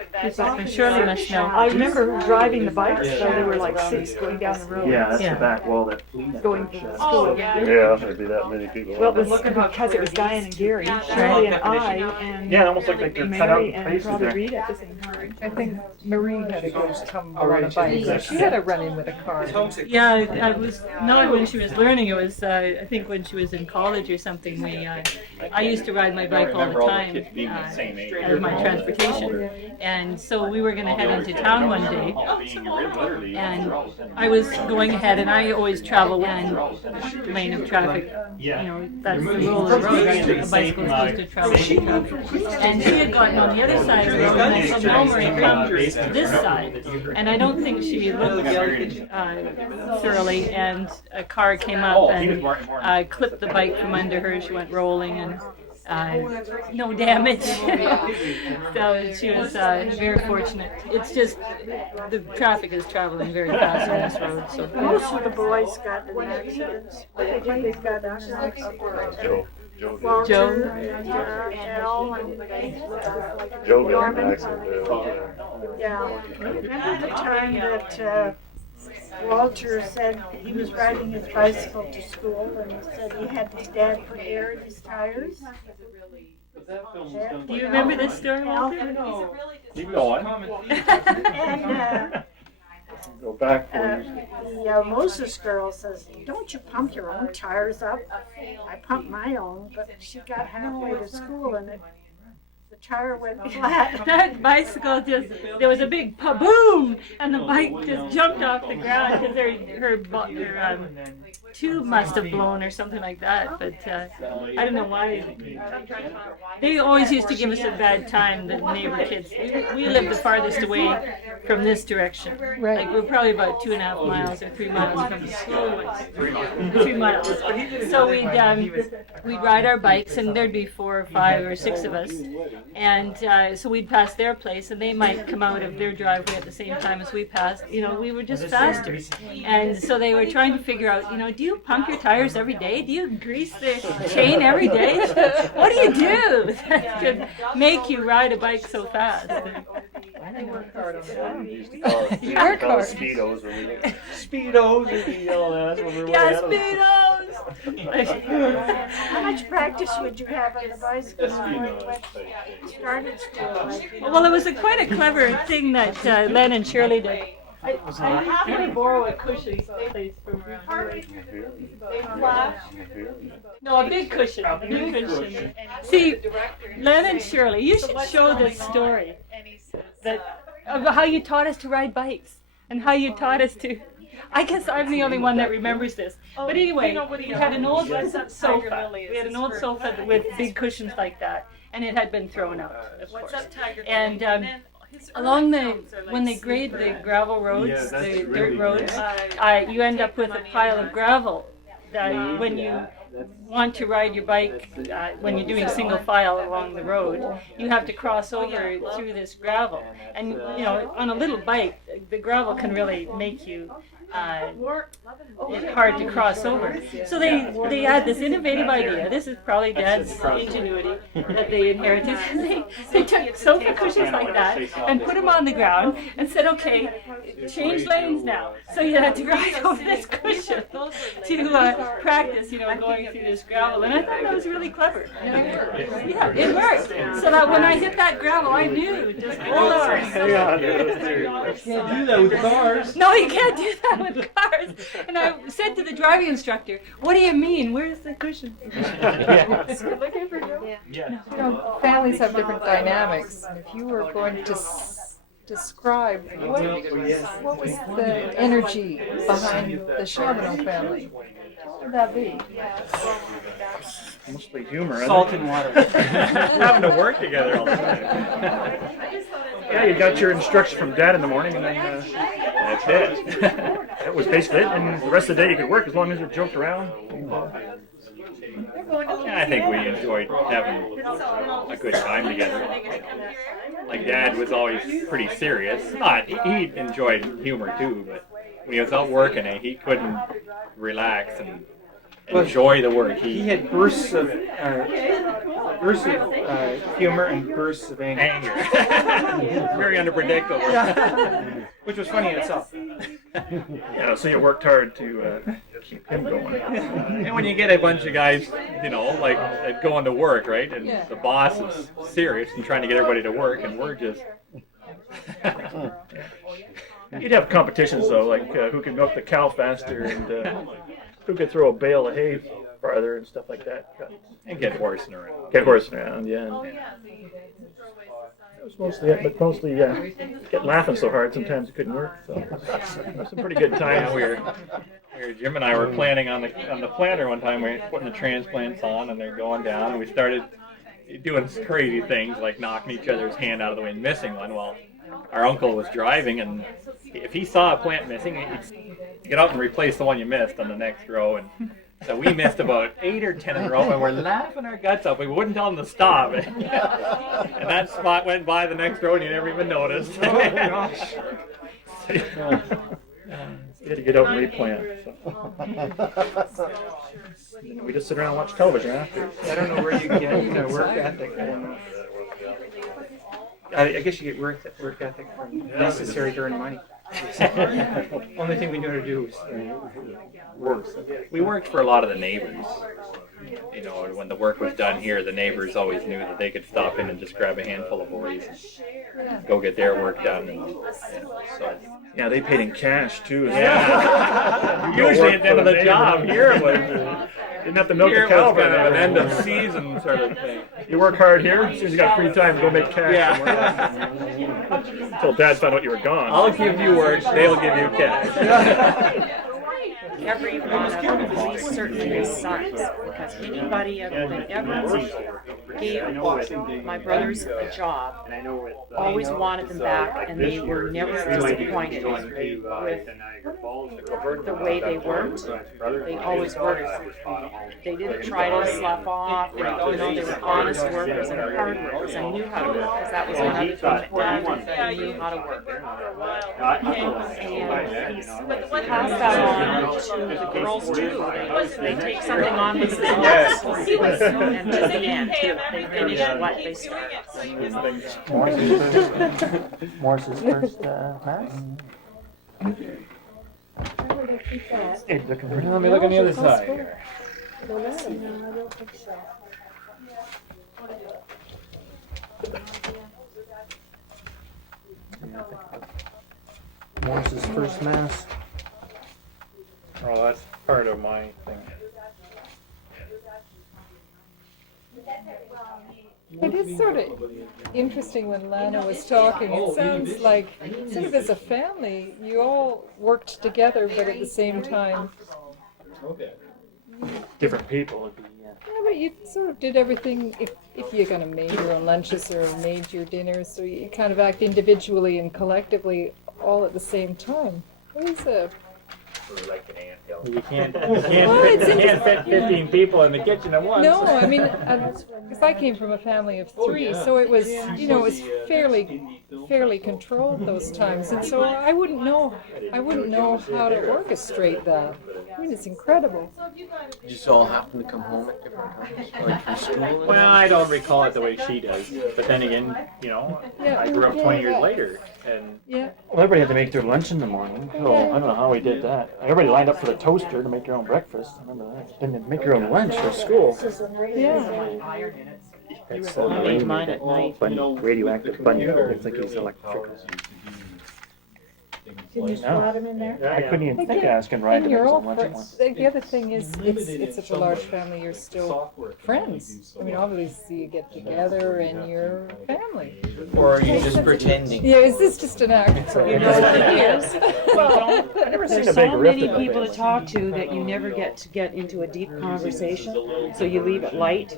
must know. I remember driving the bikes, so there were like 6 going down the road. Yeah, that's the back wall that. Going to the school. Yeah, there'd be that many people. Well, it was because it was Diane and Gary, Shirley and I, and Yeah, it almost looked like they're cut out Mary and faces probably there. Rita at the same time. I think Marie had to go come on a bike. She had a run-in with a car. Yeah, I was not when she was learning. It was I think when she was in college or something. I used to ride my bike all the time as my transportation, and so we were going to head into town one day, and I was going ahead, and I always travel in lane of traffic. You know, that's the rule of the road. Right? A bicycle is supposed to travel in traffic. And she had gotten on the other side of the road, and I said, "No, Marie, come this side." And I don't think she looked thoroughly, and a car came up and clipped the bike from under her. She went rolling, and no damage. So she was very fortunate. It's just the traffic is traveling very fast on this road. So Most of the boys got in accidents. They got accidents. Walter Joe. and Al and Joe got Norman. an accident. Yeah. Remember the time that Walter said he was riding his bicycle to school and he said he had his dad put air in his tires? do you remember this story, Walter? Keep going. And Go back. the Moses girl says, "Don't you pump your own tires up?" I pumped my own, but she got halfway to school and the tire went flat. That bicycle just, there was a big boom, and the bike just jumped off the ground because her tube must have blown or something like that. But I don't know why. They always used to give us a bad time, the neighbor kids. We lived the farthest away from this direction. Right. Like we're probably about 2.5 miles or 3 miles from the school. 3 miles. So we'd ride our bikes, and there'd be 4 or 5 or 6 of us. And so we'd pass their place, and they might come out of their driveway at the same time as we passed. You know, we were just faster. And so they were trying to figure out, you know, do you pump your tires every day? Do you grease the chain every day? What do you do that could make you ride a bike so fast? I worked hard on that. Used to call it Speedos when we Speedos, we yelled at us when we were Yeah, way out of it. Speedos! How much practice would you have on the bicycle when you started school? Well, it was quite a clever thing that Len and Shirley did. I happened to borrow a cushion someplace from around here. No, a big cushion. A big cushion. See, Len and Shirley, you should show this story of how you taught us to ride bikes and how you taught us to. I guess I'm the only one that remembers this. But anyway, we had an old sofa. We had an old sofa with big cushions like that, and it had been thrown out, of course. And along when they grade the gravel roads, the dirt roads, you end up with a pile of gravel that when you want to ride your bike, when you're doing single file along the road, you have to cross over through this gravel. And, you know, on a little bike, the gravel can really make you it's hard to cross over. So they had this innovative idea. This is probably Dad's ingenuity that they inherited. They took sofa cushions like that and put them on the ground and said, okay, change lanes now. So you had to ride over this cushion to practice, you know, going through this gravel. And I thought that was really clever. Yeah, it worked. So that when I hit that gravel, I knew just hold on. You can't do that with cars. No, you can't do that with cars. And I said to the driving instructor, what do you mean? Where's the cushion? Looking for you? Yeah. You know, families have different dynamics. And if you were going to describe what was the energy behind the Charbonneau family, what would that be? Mostly humor. Salt and water. Having to work together all the time. Yeah, you got your instructions from Dad in the morning, and then that's it. That was basically it. And the rest of the day you could work as long as you joked around. I think we enjoyed having a good time together. Like Dad was always pretty serious. He enjoyed humor too, but when he was out working, he couldn't relax and enjoy the work. He had bursts of humor and bursts of anger. Very unpredictable. Yeah. Which was funny in itself. Yeah, so you worked hard to keep him going. And when you get a bunch of guys, you know, like going to work, right, and the boss is serious and trying to get everybody to work, and we're just. You'd have competitions though, like who can milk the cow faster and who could throw a bale of hay farther and stuff like that. And get horsing around. Get horsing around, yeah. That was mostly it, but mostly get laughing so hard sometimes it couldn't work. So some pretty good times. Yeah, Jim and I were planning on the planter one time. We were putting the transplants on, and they're going down, and we started doing crazy things like knocking each other's hand out of the way and missing one. Well, our uncle was driving, and if he saw a plant missing, he'd get out and replace the one you missed on the next row. And so we missed about 8 or 10 in a row, and we're laughing our guts up. We wouldn't tell him to stop. And that spot went by the next row, and you never even noticed. Oh, gosh. You had to get out and replant. So. We just sit around and watch television after. I don't know where you get work ethic. I don't know. I guess you get work ethic from necessary to earn money. Only thing we knew how to do was work. We worked for a lot of the neighbors. You know, when the work was done here, the neighbors always knew that they could stop in and just grab a handful of boys and go get their work done. And, so. Yeah, they paid in cash too. Yeah. Usually at the end of the job, here it was. Didn't have to milk Here the cow. was kind of an end of season sort of thing. You work hard here, as soon as you got free time, go make cash. Yeah. Until Dad found out you were gone. I'll give you work, they'll give you cash. Every one of them, at least certainly sons, because anybody that ever gave my brothers a job always wanted them back, and they were never disappointed with the way they worked. They always worked. They didn't try to slough off. They were honest workers and hard workers and knew how to work, because that was another thing that Dad did. He knew how to work. And he's passed that on to the girls too. They take something on with them, and to the end, they finish what they started. Morris's first class. Let me look on the other side here. No, I don't think so. Morris's first mass. Oh, that's part of my thing. It is sort of interesting when Lana was talking. It sounds like, sort of as a family, you all worked together, but at the same time, Different people would be, yeah, but you sort of did everything. If you're going to make your own lunches or made your dinners, so you kind of act individually and collectively all at the same time. It was a Like an anthill. You can't Well, it's fit 15 people in the kitchen at once. No, I mean, because I came from a family of three, so it was, you know, it was fairly controlled those times, and so I wouldn't know how to orchestrate that. I mean, it's incredible. You just all happen to come home at different times, like from school. Well, I don't recall it the way she does, but then again, you know, Yeah. I grew up 20 years later, and Yeah. well, everybody had to make their lunch in the morning. So I don't know how we did that. Everybody lined up for the toaster to make their own breakfast. I remember that. Then they'd make your own lunch for school. Yeah. It's I made mine at night. radioactive bunny. Looks like he's electric. Can you slot them in there? I couldn't even think of asking Ryan to And make you're all some lunch at friends. once. The other thing is, it's such a large family, you're still friends. I mean, obviously you get together and you're family. Or are you just pretending? Yeah, is this just an act? You know what it is? Well, I've never seen There's a big so rift many in the people to family. talk to that you never get to get into a deep conversation, so you leave it light,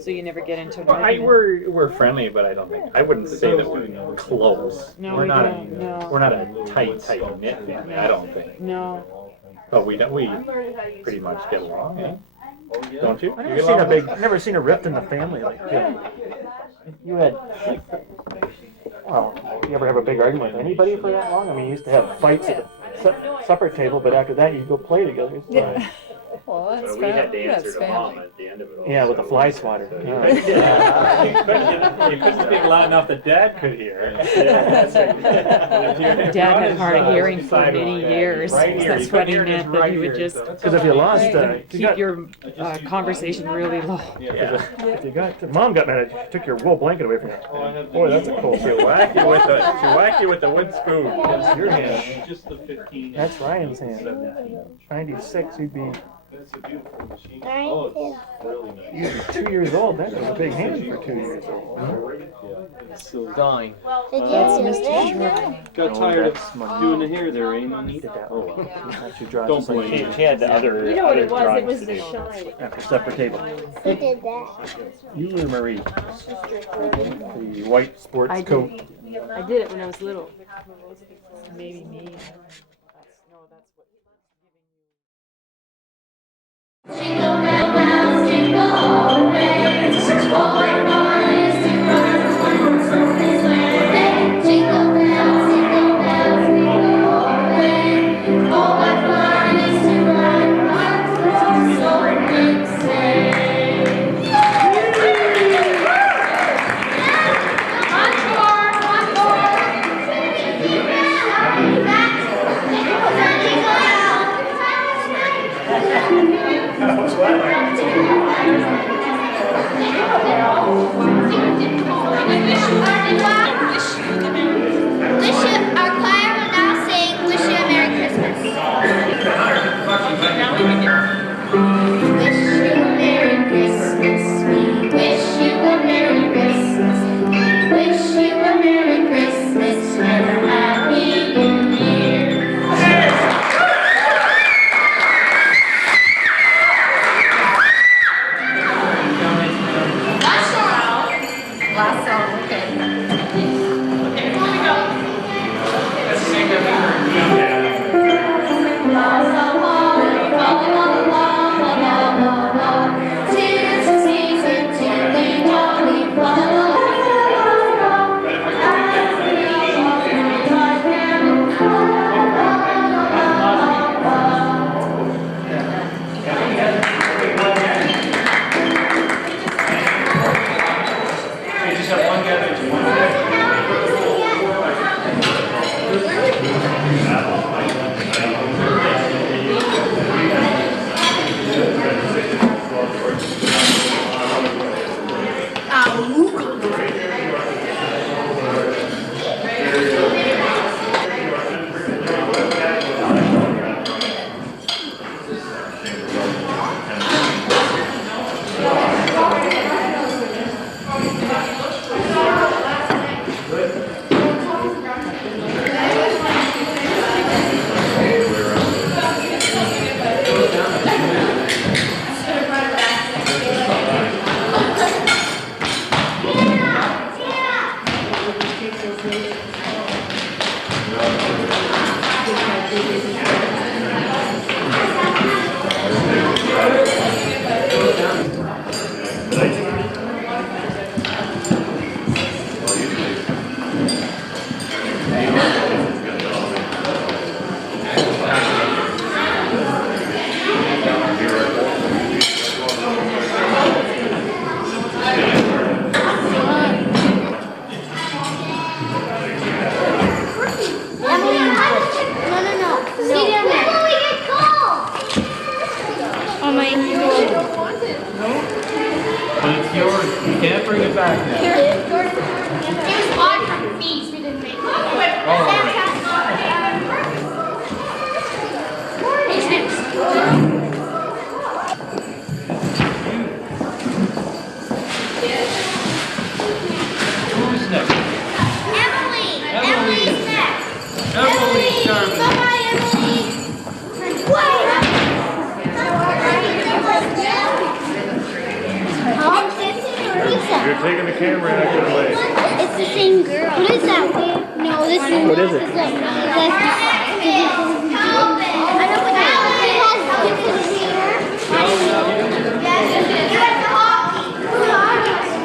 so you never get into an well, argument. we're friendly, but I wouldn't say that we're close. No, we're we not don't, no. We're not a tight knit family. I don't think. No. But we pretty much get along. Yeah. Don't you? I've You never get seen along? never seen a rift in the family like you had. Well, you ever have a big argument with anybody for that long? I mean, you used to have fights at the supper table, but after that, you'd go play together. So. Yeah. Well, that's So we had to answer that's to Mom family. at the end of it all. Yeah, with the fly swatter. Yeah. You couldn't speak loud enough that Dad could hear. Dad had hard of hearing for many years. That's what he meant, that he would just Because if you lost, keep your conversation really low. if you got, Mom got mad at you, took your wool blanket away from you. Boy, that's a cold. She'll whack you with the wood spoon. That's your hand. Just the 15. That's Ryan's hand. 96, you'd be. Oh, it's really nice. You'd be 2 years old. That was a big hand for 2 years old. Still dying. Got tired of doing the hair there, ain't no Needed that. She Don't blame me. She had the other. You know what it other was? It drawings was to the do shine. At the supper table. Who did that? You or Marie? The white sports I coat. I did it when I was little. Maybe me. That was You're taking the camera out of the way. It's the same girl. What is that? No, this is. What is it? I know what that is.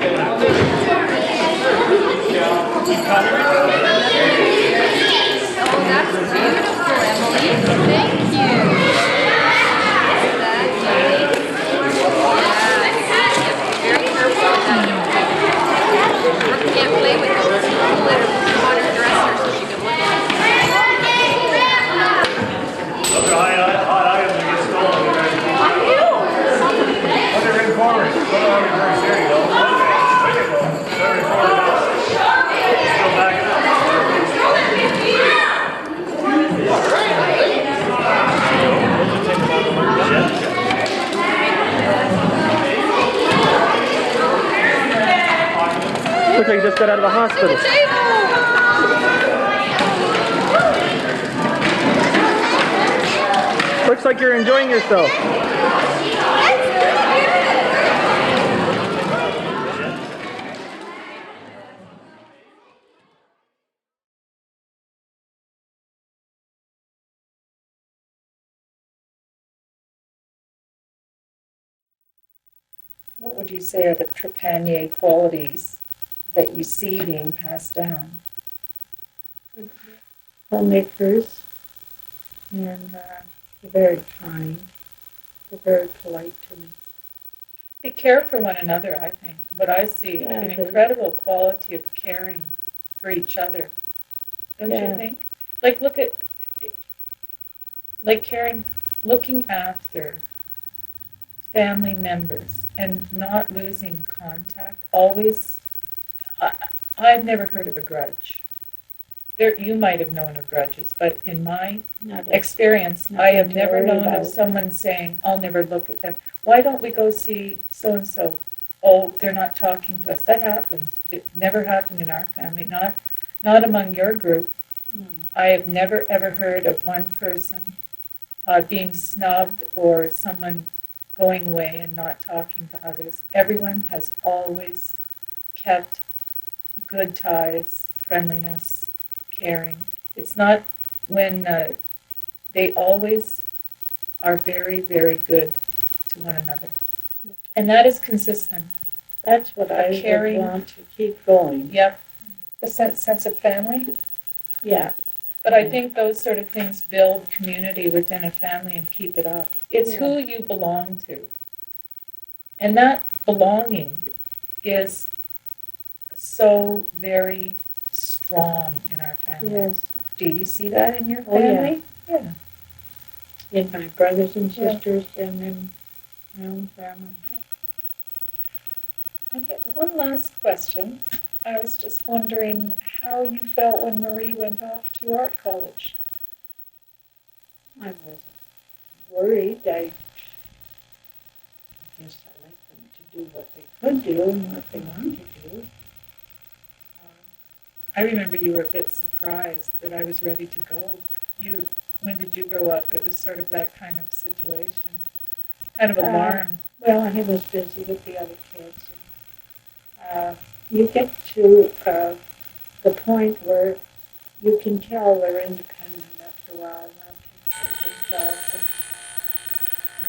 It has different hair. Oh, that's beautiful, Emily. Thank you. Can't play with those. Let her on her dresser so she can look at Those are hot items that get stolen. Oh, they're in corners. Go to Army Burns. There you go. There you go. They're in corners. Still back it up. Looks like you just got out of the hospital. Looks like you're enjoying yourself. What would you say are the Trepanier qualities that you see being passed down? Homemakers, and they're very kind. They're very polite to me. They care for one another, I think. What I see, Yeah, an they- incredible quality of caring for each other. Don't Yeah. you think? Like, look at, like caring, looking after family members and not losing contact. Always, I've never heard of a grudge. There, you might have known of grudges, but in my experience, I have never worry known about. of someone saying, "I'll never look at them. Why don't we go see so and so? Oh, they're not talking to us." That happens. It never happened in our family. Not among your group. No. I have never ever heard of one person being snubbed or someone going away and not talking to others. Everyone has always kept good ties, friendliness, caring. It's not when they always are very, very good to one another. And that is consistent. That's what I would caring, want to keep going. Yep. A sense of family. Yeah. But I think those sort of things build community within a family and keep it up. It's Yeah. who you belong to. And that belonging is so very strong in our family. Yes. Do you see that in your Oh, yeah. family? Yeah. In my brothers and Yeah. sisters and in my own family. I get one last question. I was just wondering how you felt when Marie went off to art college. I wasn't worried. I guess I like them to do what they could do and what they wanted to do. I remember you were a bit surprised that I was ready to go. When did you grow up? It was sort of that kind of situation. Kind of alarmed. Well, I was busy with the other kids. And, you get to the point where you can tell they're independent after a while. And they'll take care of themselves.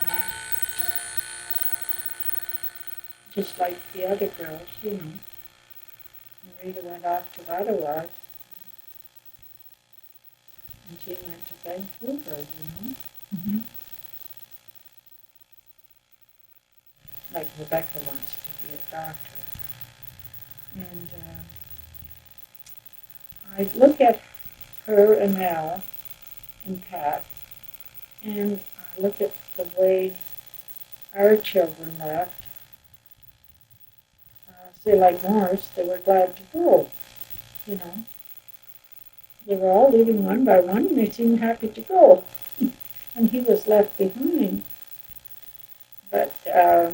And, just like the other girls, you know. Marita went off to Ottawa. And she went to Vancouver, you know. Mm-hmm. Like Rebecca wants to be a doctor. And I look at her and Al and Pat, and I look at the way our children left. Say like Morris, they were glad to go, you know. They were all leaving one by one, and they seemed happy to go. And he was left behind. But I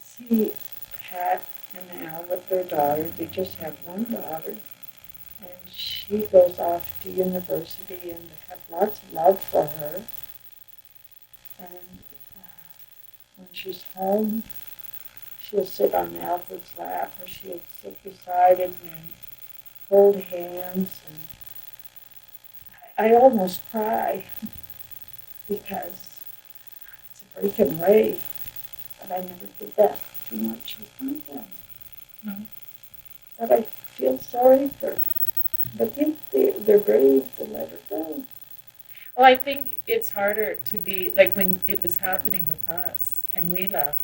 see Pat and Al with their daughter. They just have one daughter. And she goes off to university, and they have lots of love for her. And when she's home, she'll sit on Alfred's lap, or she'll sit beside him and hold hands. And I almost cry because it's a breaking away, but I never did that too much with my family. No. But I feel sorry for her. But they're brave to let her go. Well, I think it's harder to be, like when it was happening with us and we left,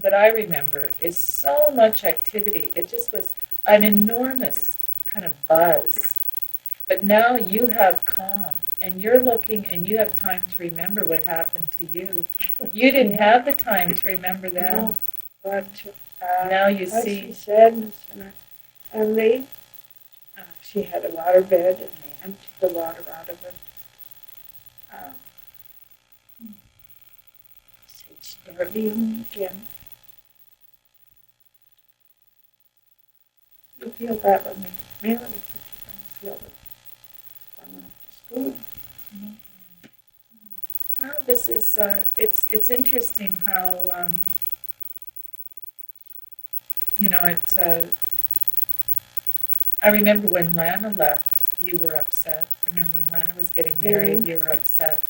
what I remember is so much activity. It just was an enormous kind of buzz. But now you have calm, and you're looking, and you have time to remember what happened to you. You didn't have the time to remember that. No, but now you I see sadness in her. And she had a water bed, and they emptied the water out of it. Said she'd never be home again. You feel that when they get married, but you don't feel it going off to school. Well, this is it's interesting how I remember when Lana left, you were upset. I remember when Lana was getting married, you were upset.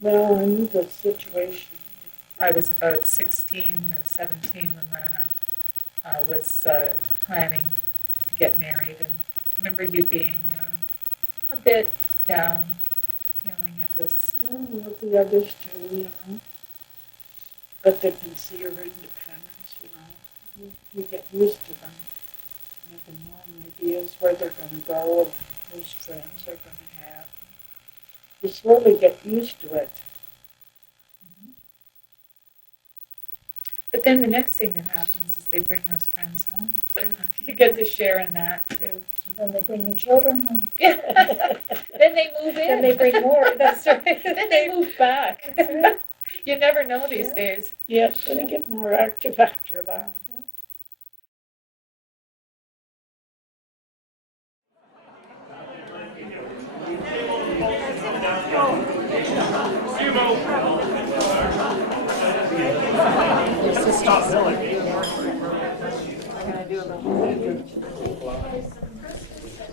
Well, I knew the situation. I was about 16 or 17 when Lana was planning to get married, and I remember you being a bit down, feeling it was. Well, the others too, But they can see your independence, You get used to them. You have no ideas where they're going to go and whose friends they're going to have. You slowly get used to it. But then the next thing that happens is they bring those friends home. You get to share in that too. Then they bring your children home. Then they move in. Then they bring more. That's right. Then they move back. That's right. You never know these days. Yes, they get more active after a while.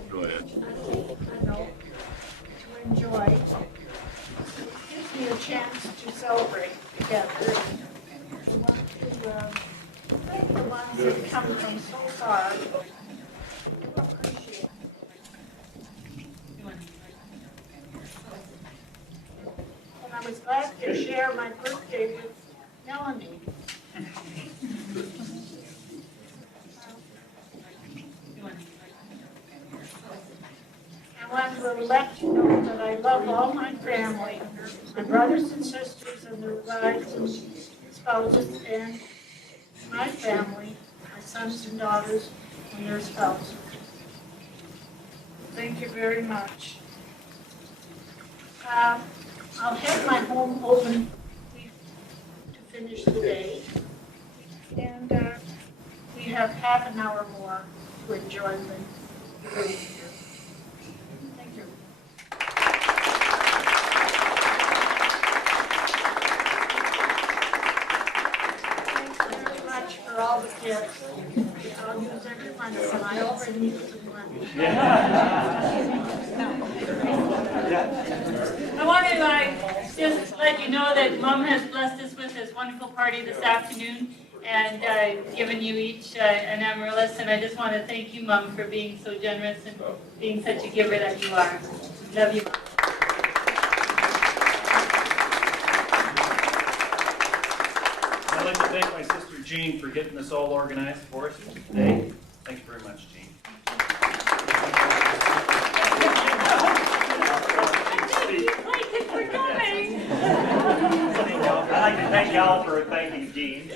Go ahead. To enjoy. It gives me a chance to celebrate together. I want to thank the ones that come from so far. I do appreciate it. And I was glad to share my birthday with Melanie. I want to let you know that I love all my family, my brothers and sisters and their wives and spouses, and my family, my sons and daughters and their spouses. Thank you very much. I'll have my home open to finish the day, and we have half an hour more to enjoy the day here. Thank you. Thanks very much for all the gifts. I'll use every one of them. I already need some money. I want to just let you know that Mom has blessed us with this wonderful party this afternoon and given you each an amaryllis. And I just want to thank you, Mom, for being so generous and being such a giver that you are. Love you, Mom. I'd like to thank my sister Jean for getting this all organized for us today. Thank you very much, Jean. I'd like to thank Al for thanking Jean.